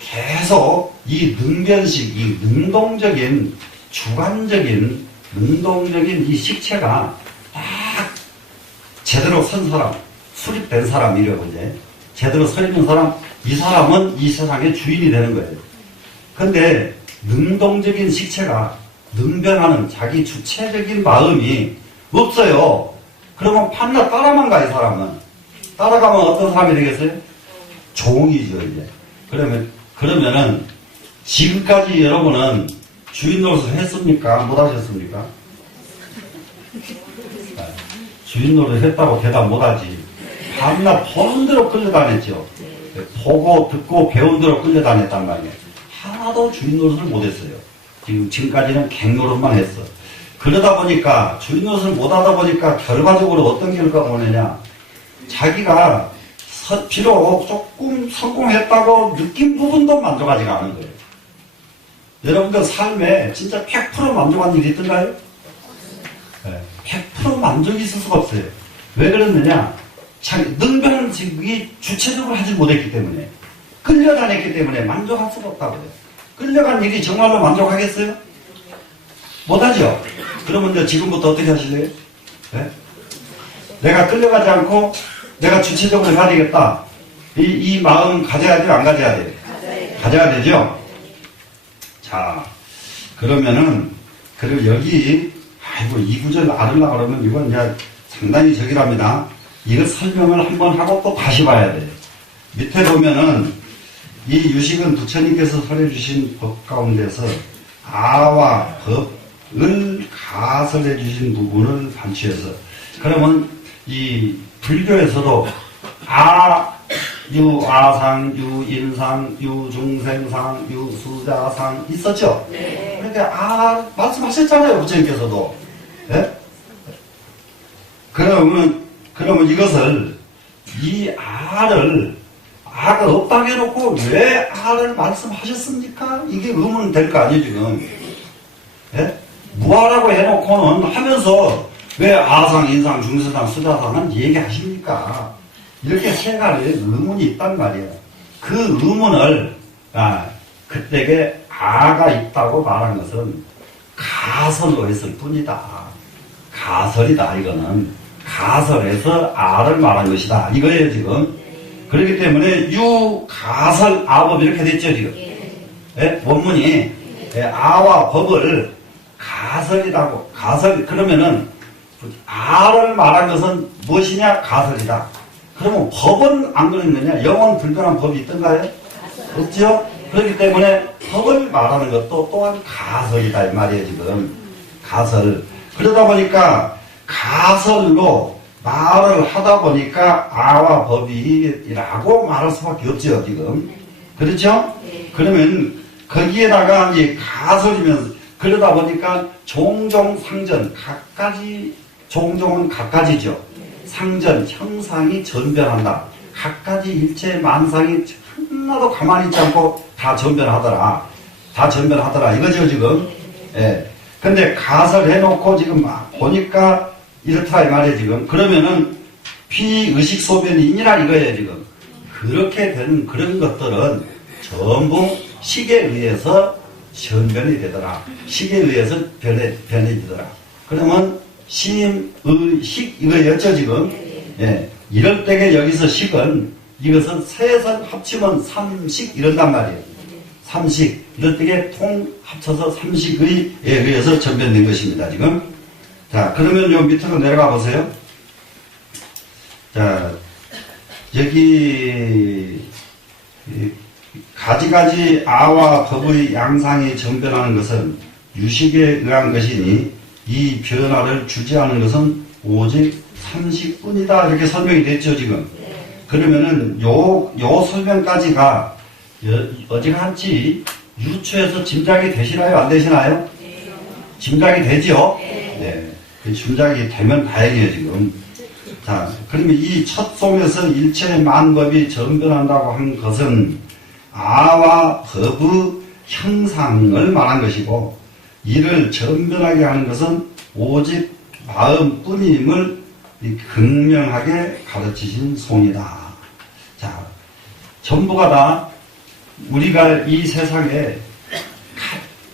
계속 이 능변식, 이 능동적인 주관적인 능동적인 이 식체가 딱 제대로 선 사람, 수립된 사람이라고 이제 제대로 서 있는 사람, 이 사람은 이 세상의 주인이 되는 거예요. 근데 능동적인 식체가 능변하는 자기 주체적인 마음이 없어요. 그러면 판나 따라만 가, 이 사람은. 따라가면 어떤 사람이 되겠어요? 종이죠, 이제. 그러면은, 지금까지 여러분은 주인 노릇을 했습니까? 못 하셨습니까? 주인 노릇 했다고 대답 못 하지. 밤낮 보는 대로 끌려다녔죠. 보고, 듣고, 배운 대로 끌려다녔단 말이에요. 하나도 주인 노릇을 못 했어요. 지금까지는 객 노릇만 했어. 그러다 보니까, 주인 노릇을 못 하다 보니까 결과적으로 어떤 결과가 오느냐. 자기가 비록 조금 성공했다고 느낀 부분도 만족하지가 않은 거예요. 여러분들 삶에 진짜 100% 만족한 일이 있던가요? 네, 100% 만족이 있을 수가 없어요. 왜 그랬느냐? 능변은 이 주체적으로 하지 못했기 때문에, 끌려다녔기 때문에 만족할 수가 없다고 해요. 끌려간 일이 정말로 만족하겠어요? 못하죠? 그러면 이제 지금부터 어떻게 하실래요? 네? 내가 끌려가지 않고 내가 주체적으로 해야 되겠다. 이 마음 가져야 돼요? 안 가져야 돼요? 가져야 되죠? 자, 그러면은, 그리고 여기, 아이고, 이 구절 알으려고 그러면 이건 이제 상당히 적이랍니다. 이거 설명을 한번 하고 또 다시 봐야 돼요. 밑에 보면은, 이 유식은 부처님께서 설해주신 법 가운데서 아와 법을 가설해 주신 부분을 반추해서, 그러면 이 불교에서도 유아상, 유인상, 유중생상, 유수자상 있었죠? 네. 그러니까 말씀하셨잖아요, 부처님께서도. 네? 그러면 이것을 이 아가 없다고 해놓고 왜 아를 말씀하셨습니까? 이게 의문은 될 거 아니에요, 지금. 네? 무아라고 해놓고는 하면서 왜 아상, 인상, 중세상, 수자상은 얘기하십니까? 이렇게 세 가지 의문이 있단 말이에요. 그 의문을 그때에 아가 있다고 말한 것은 가설로 했을 뿐이다. 가설이다. 이거는 가설에서 아를 말한 것이다. 이거예요 지금. 그렇기 때문에 유가설 아법 이렇게 됐죠 지금. 예? 원문이 아와 법을 가설이라고. 가설 그러면은 아를 말한 것은 무엇이냐? 가설이다. 그러면 법은 안 그랬느냐? 영원 불변한 법이 있던가요? 없죠? 그렇기 때문에 법을 말하는 것도 또한 가설이다 이 말이에요 지금. 가설. 그러다 보니까 가설로 말을 하다 보니까 아와 법이라고 말할 수밖에 없죠 지금. 그렇죠? 그러면 거기에다가 이제 가설이면 그러다 보니까 종종 상전 각가지 종종은 각가지죠. 상전 형상이 전변한다. 각가지 일체 만상이 하나도 가만히 있지 않고 다 전변하더라. 다 전변하더라. 이거죠 지금. 예. 근데 가설해놓고 지금 막 보니까 이렇다 이 말이에요 지금. 그러면은 비의식소변이니라 이거예요 지금. 그렇게 된 그런 것들은 전부 식에 의해서 전변이 되더라. 식에 의해서 변해지더라. 그러면 심의식 이거였죠 지금. 예. 이럴 때에 여기서 식은 이것은 세선 합치면 삼식 이런단 말이에요. 삼식 이럴 때에 통 합쳐서 삼식에 의해서 전변된 것입니다 지금. 자 그러면 요 밑으로 내려가 보세요. 자 여기 가지가지 아와 법의 양상이 전변하는 것은 유식에 의한 것이니 이 변화를 주재하는 것은 오직 삼식뿐이다 이렇게 설명이 됐죠 지금. 그러면은 요 설명까지가 어지간히 유추해서 짐작이 되시나요 안 되시나요? 짐작이 되죠? 네. 짐작이 되면 다행이에요 지금. 자 그러면 이 첫 속에서 일체 만법이 전변한다고 한 것은 아와 법의 형상을 말한 것이고 이를 전변하게 하는 것은 오직 마음뿐임을 극명하게 가르치신 송이다. 자, 전부가 다 우리가 이 세상에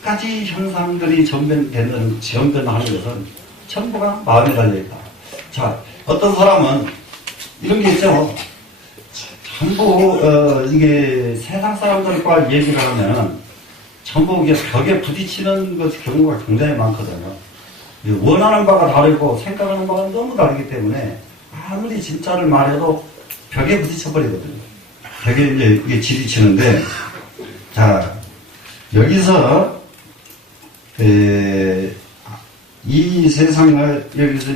갖가지 형상들이 전변하는 것은 전부가 마음에 달려있다. 자, 어떤 사람은 이런 게 있죠. 전부 이게 세상 사람들과 얘기를 하면 전부 이게 벽에 부딪히는 것 경우가 굉장히 많거든요. 원하는 바가 다르고 생각하는 바가 너무 다르기 때문에 아무리 진짜를 말해도 벽에 부딪혀버리거든요. 벽에 이제 이게 지딪히는데, 자, 여기서, 이 세상을, 여기서,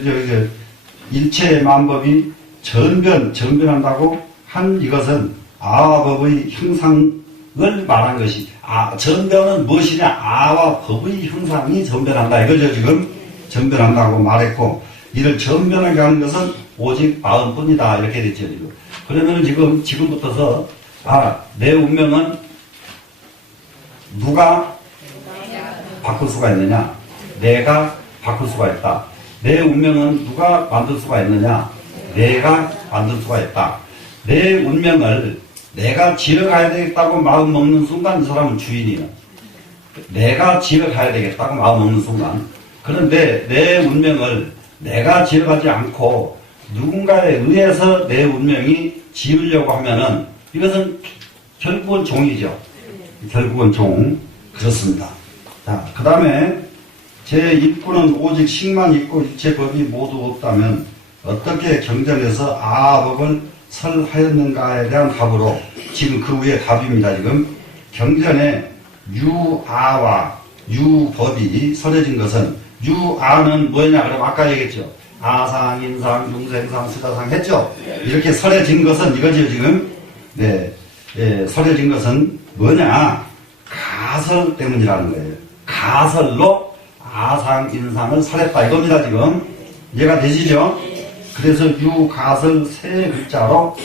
일체 만법이 전변한다고 한 이것은 아와 법의 형상을 말한 것이, 전변은 무엇이냐? 아와 법의 형상이 전변한다. 이거죠, 지금. 전변한다고 말했고, 이를 전변하게 하는 것은 오직 마음뿐이다. 이렇게 됐죠, 지금. 그러면은 지금부터서, 내 운명은 누가 바꿀 수가 있느냐? 내가 바꿀 수가 있다. 내 운명은 누가 만들 수가 있느냐? 내가 만들 수가 있다. 내 운명을 내가 지어가야 되겠다고 마음 먹는 순간 이 사람은 주인이에요. 내가 지어가야 되겠다고 마음 먹는 순간. 그런데 내 운명을 내가 지어가지 않고 누군가에 의해서 내 운명이 지으려고 하면은 이것은 결국은 종이죠. 결국은 종. 그렇습니다. 자, 그 다음에 제 입구는 오직 식만 있고 일체 법이 모두 없다면 어떻게 경전에서 아법을 설하였는가에 대한 답으로 지금 그 위에 답입니다. 지금 경전에 유아와 유법이 설해진 것은 유아는 뭐냐? 그럼 아까 얘기했죠. 아상, 인상, 중생상, 수다상 했죠. 이렇게 설해진 것은 이거죠 지금. 네, 설해진 것은 뭐냐? 가설 때문이라는 거예요. 가설로 아상, 인상을 설했다 이겁니다 지금. 이해가 되시죠? 그래서 유가설 세 글자로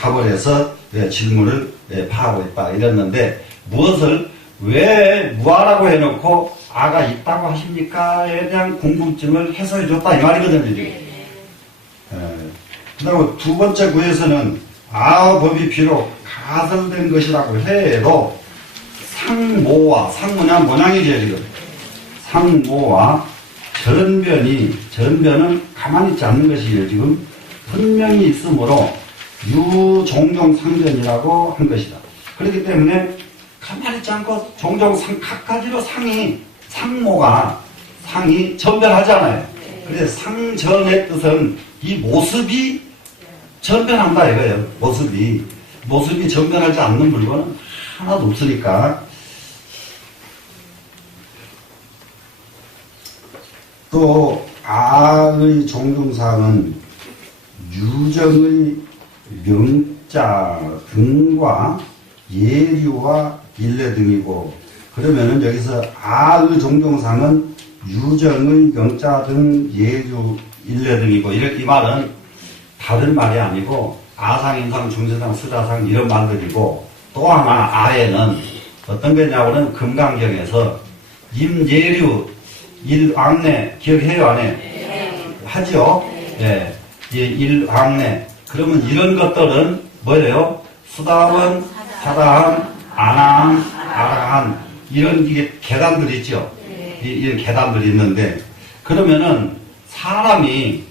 답을 해서 질문을 파하고 있다 이랬는데 무엇을 왜 무아라고 해놓고 아가 있다고 하십니까에 대한 궁금증을 해소해 줬다 이 말이거든요 지금. 그리고 두 번째 구에서는 아법이 비록 가설된 것이라고 해도 상모와, 상모냐 모양이죠 지금. 상모와 전변은 가만히 있지 않는 것이에요 지금. 분명히 있으므로 유종종상변이라고 한 것이다. 그렇기 때문에 가만히 있지 않고 종종 각가지로 상이 전변하잖아요. 그래서 상전의 뜻은 이 모습이 전변한다 이거예요. 모습이 전변하지 않는 물건은 하나도 없으니까. 또 아의 종종상은 유정의 명자 등과 예류와 일례 등이고, 그러면은 여기서 아의 종종상은 유정의 명자 등 예류 일례 등이고, 이 말은 다른 말이 아니고 아상인상 중세상 스다상 이런 말들이고, 또 하나 아에는 어떤 거냐고는 금강경에서 임예류 일왕래 기억해요 안 해? 하죠? 예. 일왕래. 그러면 이런 것들은 뭐예요? 수다원, 사다한, 아나한, 아라한 이런 이게 계단들이 있죠? 이런 계단들이 있는데, 그러면은 사람이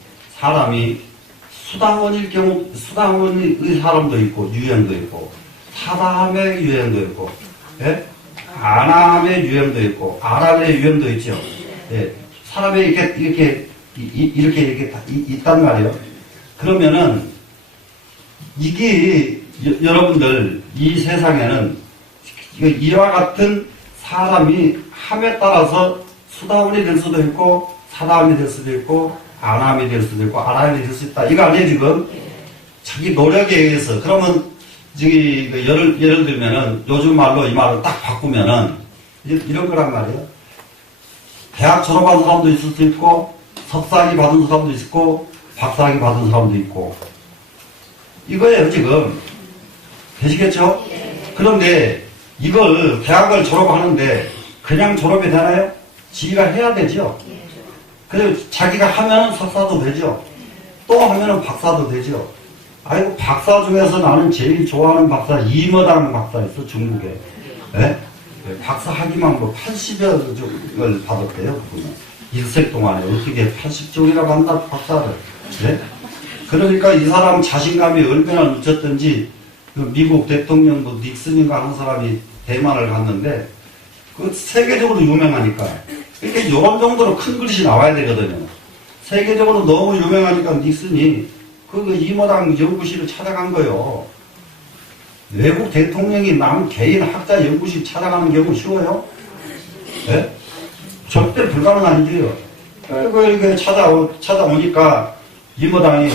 수다원일 경우 수다원의 사람도 있고 유형도 있고, 사다함의 유형도 있고, 예? 아나함의 유형도 있고, 아랄의 유형도 있죠. 예. 사람이 이렇게 있단 말이에요. 그러면은 이게 여러분들 이 세상에는 이와 같은 사람이 함에 따라서 수다원이 될 수도 있고 사다함이 될 수도 있고 아나함이 될 수도 있고 아라함이 될 수 있다. 이거 아니에요 지금? 자기 노력에 의해서. 그러면 저기 예를 들면은 요즘 말로 이 말을 딱 바꾸면은 이런 거란 말이에요. 대학 졸업한 사람도 있을 수 있고 석사학위 받은 사람도 있고 박사학위 받은 사람도 있고 이거예요 지금. 되시겠죠? 그런데 이걸 대학을 졸업하는데 그냥 졸업이 되나요? 지가 해야 되죠. 그리고 자기가 하면은 석사도 되죠. 또 하면은 박사도 되죠. 아이고 박사 중에서 나는 제일 좋아하는 박사 이머당 박사 있어 중국에. 네? 박사 학위만 뭐 80여 종을 받았대요. 그분은. 일생 동안에 어떻게 80종이라고 한다 박사를. 네? 그러니까 이 사람 자신감이 얼마나 미쳤던지 그 미국 대통령도 닉슨인가 하는 사람이 대만을 갔는데 그 세계적으로 유명하니까 이렇게 이런 정도로 큰 글씨 나와야 되거든요. 세계적으로 너무 유명하니까 닉슨이 그 이모당 연구실을 찾아간 거예요. 외국 대통령이 남 개인 학자 연구실 찾아가는 경우 쉬워요? 네? 절대 불가능한 일이에요. 그리고 이렇게 찾아오니까 이모당이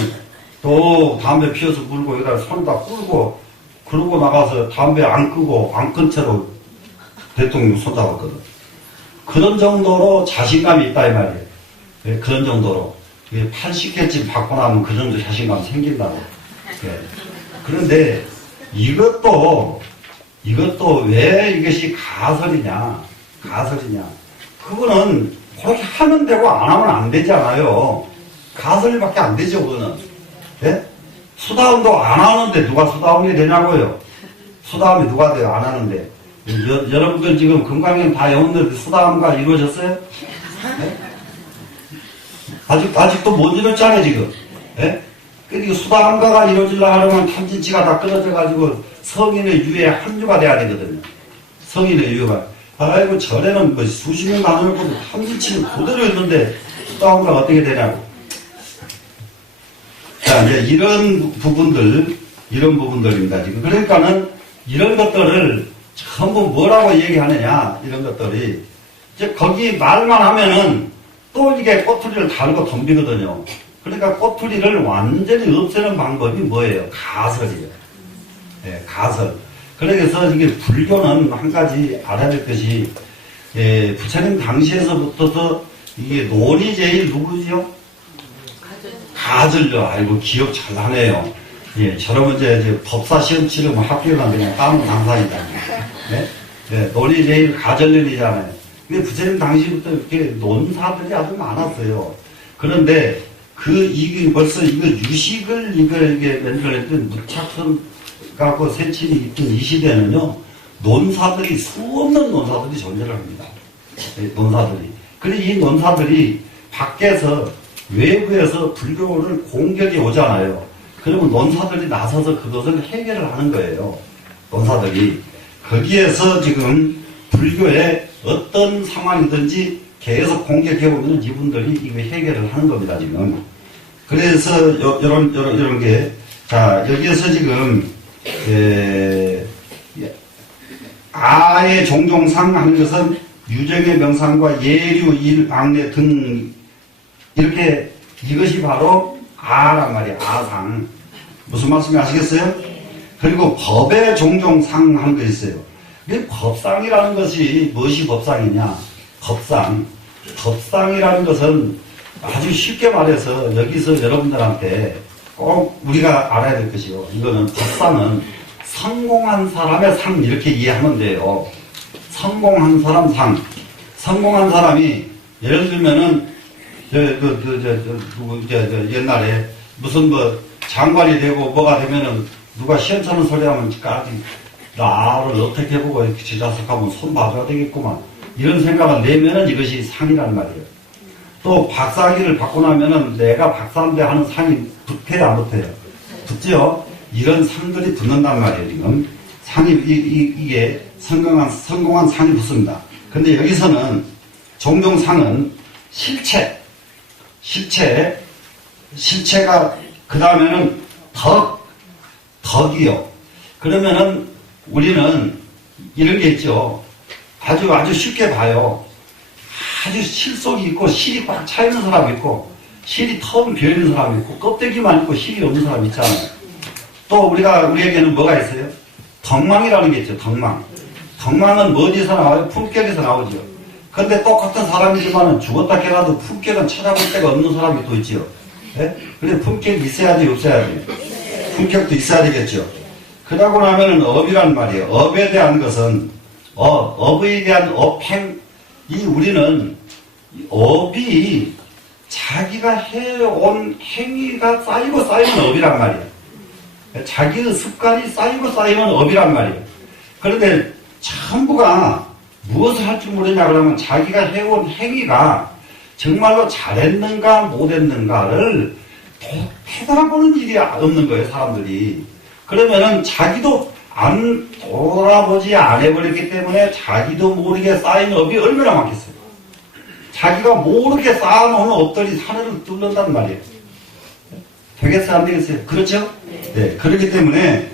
또 담배 피워서 물고 여기다 손다 꿇고 그러고 나가서 담배 안 끄고 안 끈 채로 대통령 손잡았거든. 그런 정도로 자신감이 있다 이 말이에요. 네, 그런 정도로 80개쯤 받고 나면 그 정도 자신감 생긴다고. 네. 그런데 이것도 왜 이것이 가설이냐. 그거는 그렇게 하면 되고 안 하면 안 되잖아요. 가설밖에 안 되죠, 그거는. 예? 수다원도 안 하는데 누가 수다원이 되냐고요. 수다원이 누가 돼요, 안 하는데. 여러분들 지금 금강경 다 영혼들 수다원가 이루어졌어요? 예? 아직도 못 이뤘잖아요, 지금. 예? 그러니까 수다원가가 이루어지려고 하려면 탐진치가 다 끊어져가지고 성인의 유에 합류가 돼야 되거든요. 성인의 유가. 아이고, 전에는 뭐 수십 년 나누고 탐진치는 그대로 있는데 수다원가가 어떻게 되냐고. 자, 이제 이런 부분들입니다, 지금. 그러니까는 이런 것들을 전부 뭐라고 얘기하느냐, 이런 것들이. 이제 거기 말만 하면은 또 이게 꼬투리를 달고 덤비거든요. 그러니까 꼬투리를 완전히 없애는 방법이 뭐예요? 가설이에요. 예, 가설. 그래서 이게 불교는 한 가지 알아야 될 것이, 예, 부처님 당시에서부터서 이게 논의제일 누구지요? 가설요. 아이고, 기억 잘 하네요. 예, 저러면 이제 법사 시험 치르면 합격은 그냥 까는 당사이다. 네? 네, 논의제일 가설론이잖아요. 이게 부처님 당시부터 이렇게 논사들이 아주 많았어요. 그런데 이게 벌써 유식을 이게 만들어냈던 무착선 갖고 세친이 있던 이 시대는요, 논사들이, 수없는 논사들이 존재를 합니다. 논사들이. 그리고 이 논사들이 밖에서, 외부에서 불교를 공격이 오잖아요. 그러면 논사들이 나서서 그것을 해결을 하는 거예요. 논사들이. 거기에서 지금 불교의 어떤 상황이든지 계속 공격해오면 이분들이 이거 해결을 하는 겁니다, 지금. 그래서, 이런 게, 자, 여기에서 지금, 아의 종종상 하는 것은 유정의 명상과 예류, 일, 악례 등, 이렇게, 이것이 바로 아란 말이에요, 아상. 무슨 말씀인지 아시겠어요? 그리고 법의 종종상 하는 거 있어요. 법상이라는 것이 무엇이 법상이냐? 법상이라는 것은 아주 쉽게 말해서 여기서 여러분들한테 꼭 우리가 알아야 될 것이요. 이거는 법상은 성공한 사람의 상 이렇게 이해하면 돼요. 성공한 사람 상. 성공한 사람이 예를 들면은 옛날에 무슨 뭐 장관이 되고 뭐가 되면은 누가 시험치는 소리 하면 아직 나를 어떻게 해보고 이렇게 지자석하면 손 봐줘야 되겠구만. 이런 생각을 내면은 이것이 상이란 말이에요. 또 박사학위를 받고 나면은 내가 박사인데 하는 상이 붙어야 안 붙어요? 붙죠? 이런 상들이 붙는단 말이에요, 지금. 상이, 이게 성공한 상이 붙습니다. 근데 여기서는 종종상은 실체가, 그 다음에는 덕이요. 그러면은 우리는 이런 게 있죠. 아주 쉽게 봐요. 아주 실속이 있고 실이 꽉 차있는 사람이 있고 실이 텅 비어있는 사람이 있고 껍데기만 있고 실이 없는 사람이 있잖아요. 또 우리에게는 뭐가 있어요? 덕망이라는 게 있죠. 덕망은 어디서 나와요? 품격에서 나오죠. 근데 똑같은 사람이지만 죽었다 깨가도 품격은 찾아볼 데가 없는 사람이 또 있죠. 네? 근데 품격이 있어야지 없어야지? 품격도 있어야 되겠죠. 그러고 나면은 업이란 말이에요. 업에 대한 것은 업에 대한 업행, 우리는 업이 자기가 해온 행위가 쌓이면 업이란 말이에요. 자기의 습관이 쌓이면 업이란 말이에요. 그런데 전부가 무엇을 할 줄 모르냐 그러면 자기가 해온 행위가 정말로 잘했는가 못했는가를 되돌아보는 일이 없는 거예요, 사람들이. 그러면은 자기도 안 해버렸기 때문에 자기도 모르게 쌓인 업이 얼마나 많겠어요. 자기가 모르게 쌓아놓은 업들이 하늘을 뚫는단 말이에요. 되겠어요, 안 되겠어요? 그렇죠? 네. 그렇기 때문에,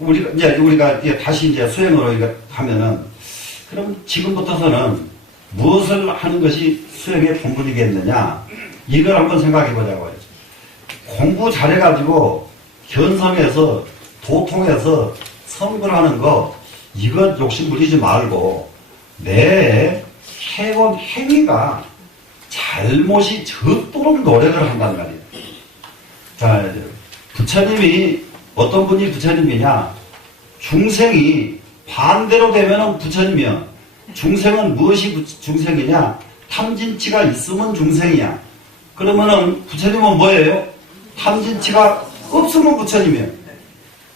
우리가 다시 수행으로 하면은, 그럼 지금부터서는 무엇을 하는 것이 수행의 본분이겠느냐? 이걸 한번 생각해 보자고요. 공부 잘해가지고, 견성해서, 도통해서, 성불 하는 거, 이것 욕심 부리지 말고, 내 해온 행위가 잘못이 적도록 노력을 한단 말이에요. 자, 부처님이, 어떤 분이 부처님이냐? 중생이 반대로 되면은 부처님이야. 중생은 무엇이 중생이냐? 탐진치가 있으면 중생이야. 그러면은 부처님은 뭐예요? 탐진치가 없으면 부처님이에요.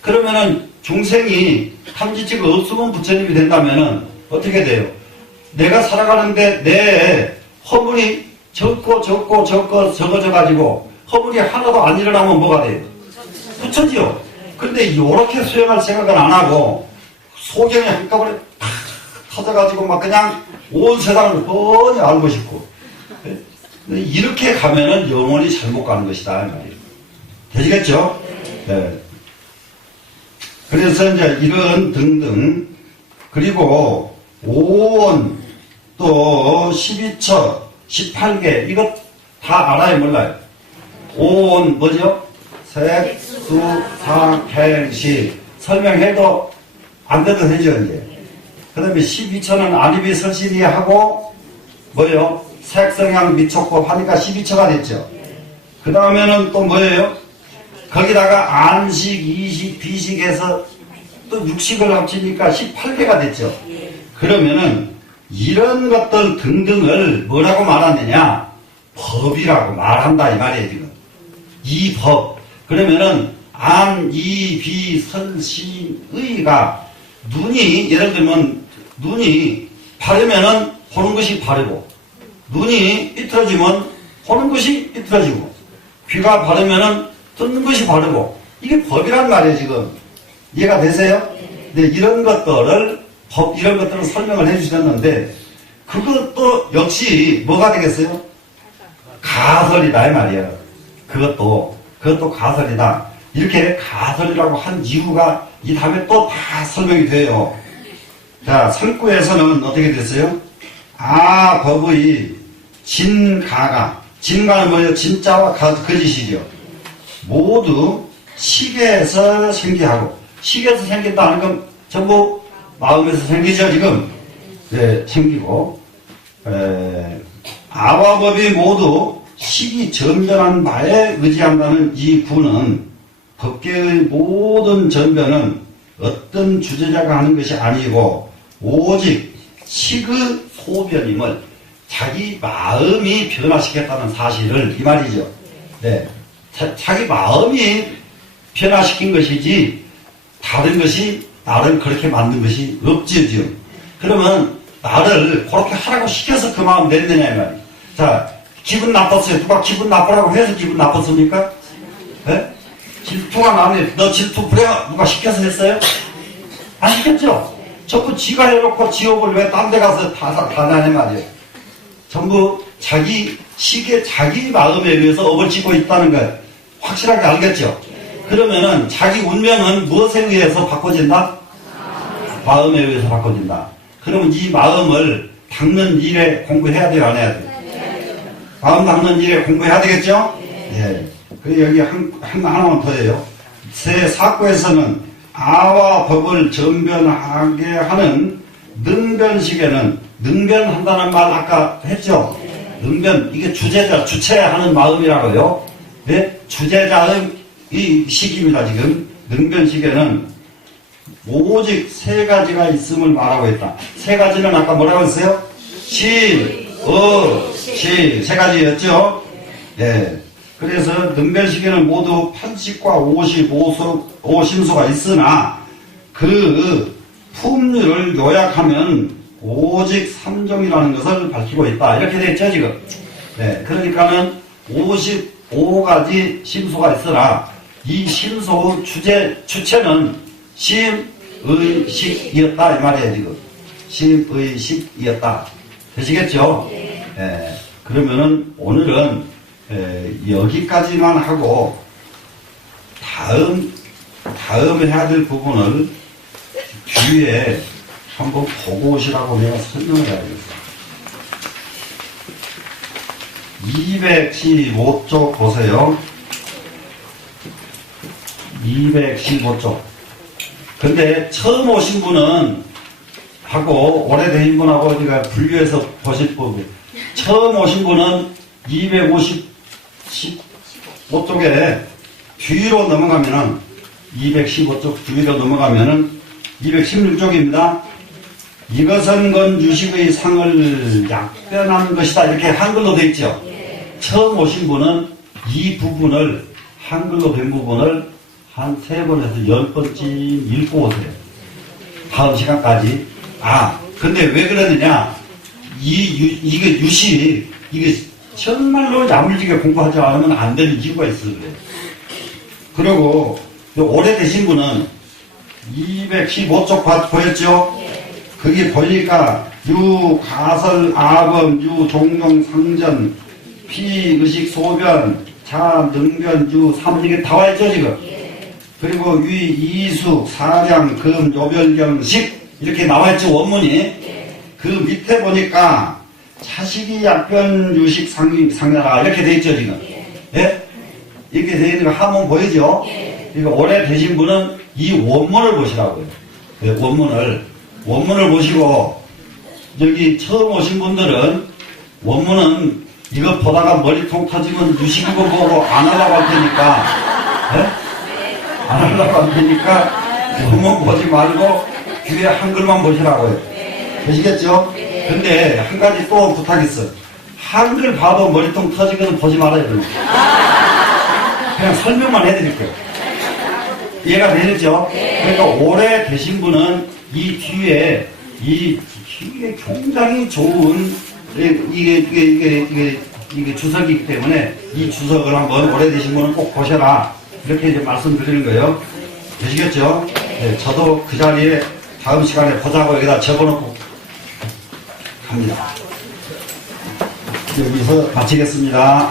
그러면은 중생이 탐진치가 없으면 부처님이 된다면은 어떻게 돼요? 내가 살아가는데 내 허물이 적어져가지고 허물이 하나도 안 일어나면 뭐가 돼요? 부처지요. 근데 이렇게 수행할 생각은 안 하고 소경이 한꺼번에 팍 터져가지고 막 그냥 온 세상을 뻔히 알고 싶고 이렇게 가면은 영원히 잘못 가는 것이다 이 말이에요. 되시겠죠? 네. 그래서 이제 이런 등등 그리고 5원 또 12처 18개 이것 다 알아요 몰라요? 5원 뭐죠? 색, 수, 상, 행시 설명해도 안 돼도 되죠 이제. 그 다음에 12처는 아니비 설신이 하고 뭐예요? 색, 성향, 미촉법 하니까 12처가 됐죠. 그 다음에는 또 뭐예요? 거기다가 안식, 이식, 비식해서 또 육식을 합치니까 18개가 됐죠. 그러면은 이런 것들 등등을 뭐라고 말하느냐? 법이라고 말한다 이 말이에요 지금. 이 법. 그러면은 안, 이, 비, 설, 시, 의가 눈이 예를 들면 눈이 바르면은 보는 것이 바르고 눈이 삐뚤어지면 보는 것이 삐뚤어지고 귀가 바르면은 듣는 것이 바르고 이게 법이란 말이에요 지금. 이해가 되세요? 네, 이런 것들을 법 이런 것들을 설명을 해주셨는데 그것도 역시 뭐가 되겠어요? 가설이다 이 말이에요. 그것도 가설이다. 이렇게 가설이라고 한 이유가 이 다음에 또 다 설명이 돼요. 자, 설구에서는 어떻게 됐어요? 아, 법의 진가가. 진가는 뭐예요? 진짜와 거짓이죠. 모두 식에서 생기하고. 식에서 생긴다는 건 전부 마음에서 생기죠, 지금. 네, 생기고. 아와 법이 모두 식이 전변한 바에 의지한다는 이 구는 법계의 모든 전변은 어떤 주제자가 하는 것이 아니고 오직 식의 소변임을 자기 마음이 변화시켰다는 사실을 이 말이죠. 네, 자기 마음이 변화시킨 것이지 다른 것이 나를 그렇게 만든 것이 없지요 지금. 그러면 나를 그렇게 하라고 시켜서 그 마음 냈느냐 이 말이에요. 자, 기분 나빴어요. 누가 기분 나쁘라고 해서 기분 나빴습니까? 네? 질투가 나네. 너 질투 그래 누가 시켜서 했어요? 안 시켰죠? 전부 지가 해놓고 지옥을 왜 딴 데 가서 다 나네 말이에요. 전부 자기 식에 자기 마음에 의해서 업을 짓고 있다는 걸 확실하게 알겠죠? 그러면은 자기 운명은 무엇에 의해서 바꿔진다? 마음에 의해서 바꿔진다. 그러면 이 마음을 닦는 일에 공부해야 돼요? 안 해야 돼요? 마음 닦는 일에 공부해야 되겠죠? 예. 그리고 여기 하나만 더 해요. 새 사구에서는 아와 법을 전변하게 하는 능변식에는 능변한다는 말 아까 했죠? 능변, 이게 주제자, 주체하는 마음이라고요. 네? 주제자의 이 식입니다, 지금. 능변식에는 오직 세 가지가 있음을 말하고 있다. 세 가지는 아까 뭐라고 했어요? 시, 시. 세 가지였죠? 예. 그래서 능변식에는 모두 80과 55심수가 있으나 그 품류를 요약하면 오직 3종이라는 것을 밝히고 있다. 이렇게 됐죠, 지금. 네. 그러니까는 55가지 심수가 있으나 이 심수 주체는 심의식이었다. 이 말이에요, 지금. 심의식이었다. 되시겠죠? 네. 그러면은 오늘은 여기까지만 하고 다음 해야 될 부분을 뒤에 한번 보고 오시라고 내가 설명을 해야겠어. 215쪽 보세요. 215쪽. 근데 처음 오신 분은 하고 오래된 분하고 우리가 분류해서 보실 부분. 처음 오신 분은 215쪽에 뒤로 넘어가면은 215쪽 뒤로 넘어가면은 216쪽입니다. 이것은 건 유식의 상을 약변한 것이다. 이렇게 한글로 되어 있죠. 처음 오신 분은 이 부분을 한글로 된 부분을 한 3번에서 10번쯤 읽고 오세요. 다음 시간까지. 아, 근데 왜 그러느냐? 이게 유식, 이게 정말로 야물지게 공부하지 않으면 안 되는 이유가 있어요. 그래요. 그리고 오래되신 분은 215쪽 보였죠? 거기 보니까 유, 가설, 아범, 유, 종용, 상전, 피, 의식, 소변, 자, 능변, 유, 삼 이게 다 와있죠 지금? 그리고 위, 이수, 사량, 금, 요별경식 이렇게 나와있죠 원문이? 그 밑에 보니까 차식이 약변, 유식, 상야라 이렇게 돼 있죠 지금? 예? 이렇게 돼 있는 거 한번 보이죠? 그러니까 오래되신 분은 이 원문을 보시라고요. 네, 원문을 보시고 여기 처음 오신 분들은 원문은 이거 보다가 머리통 터지면 유식인 거 보고 안 하려고 할 테니까 네? 안 하려고 할 테니까 원문 보지 말고 뒤에 한글만 보시라고요. 되시겠죠? 근데 한 가지 또 부탁이 있어요. 한글 봐도 머리통 터지거든 보지 말아야 됩니다. 그냥 설명만 해드릴 거예요. 이해가 되죠? 그러니까 오래 되신 분은 이 뒤에 굉장히 좋은 이게 주석이기 때문에 이 주석을 한번 오래 되신 분은 꼭 보셔라. 이렇게 이제 말씀드리는 거예요. 되시겠죠? 네, 저도 그 자리에 다음 시간에 보자고 여기다 적어놓고 갑니다. 여기서 마치겠습니다.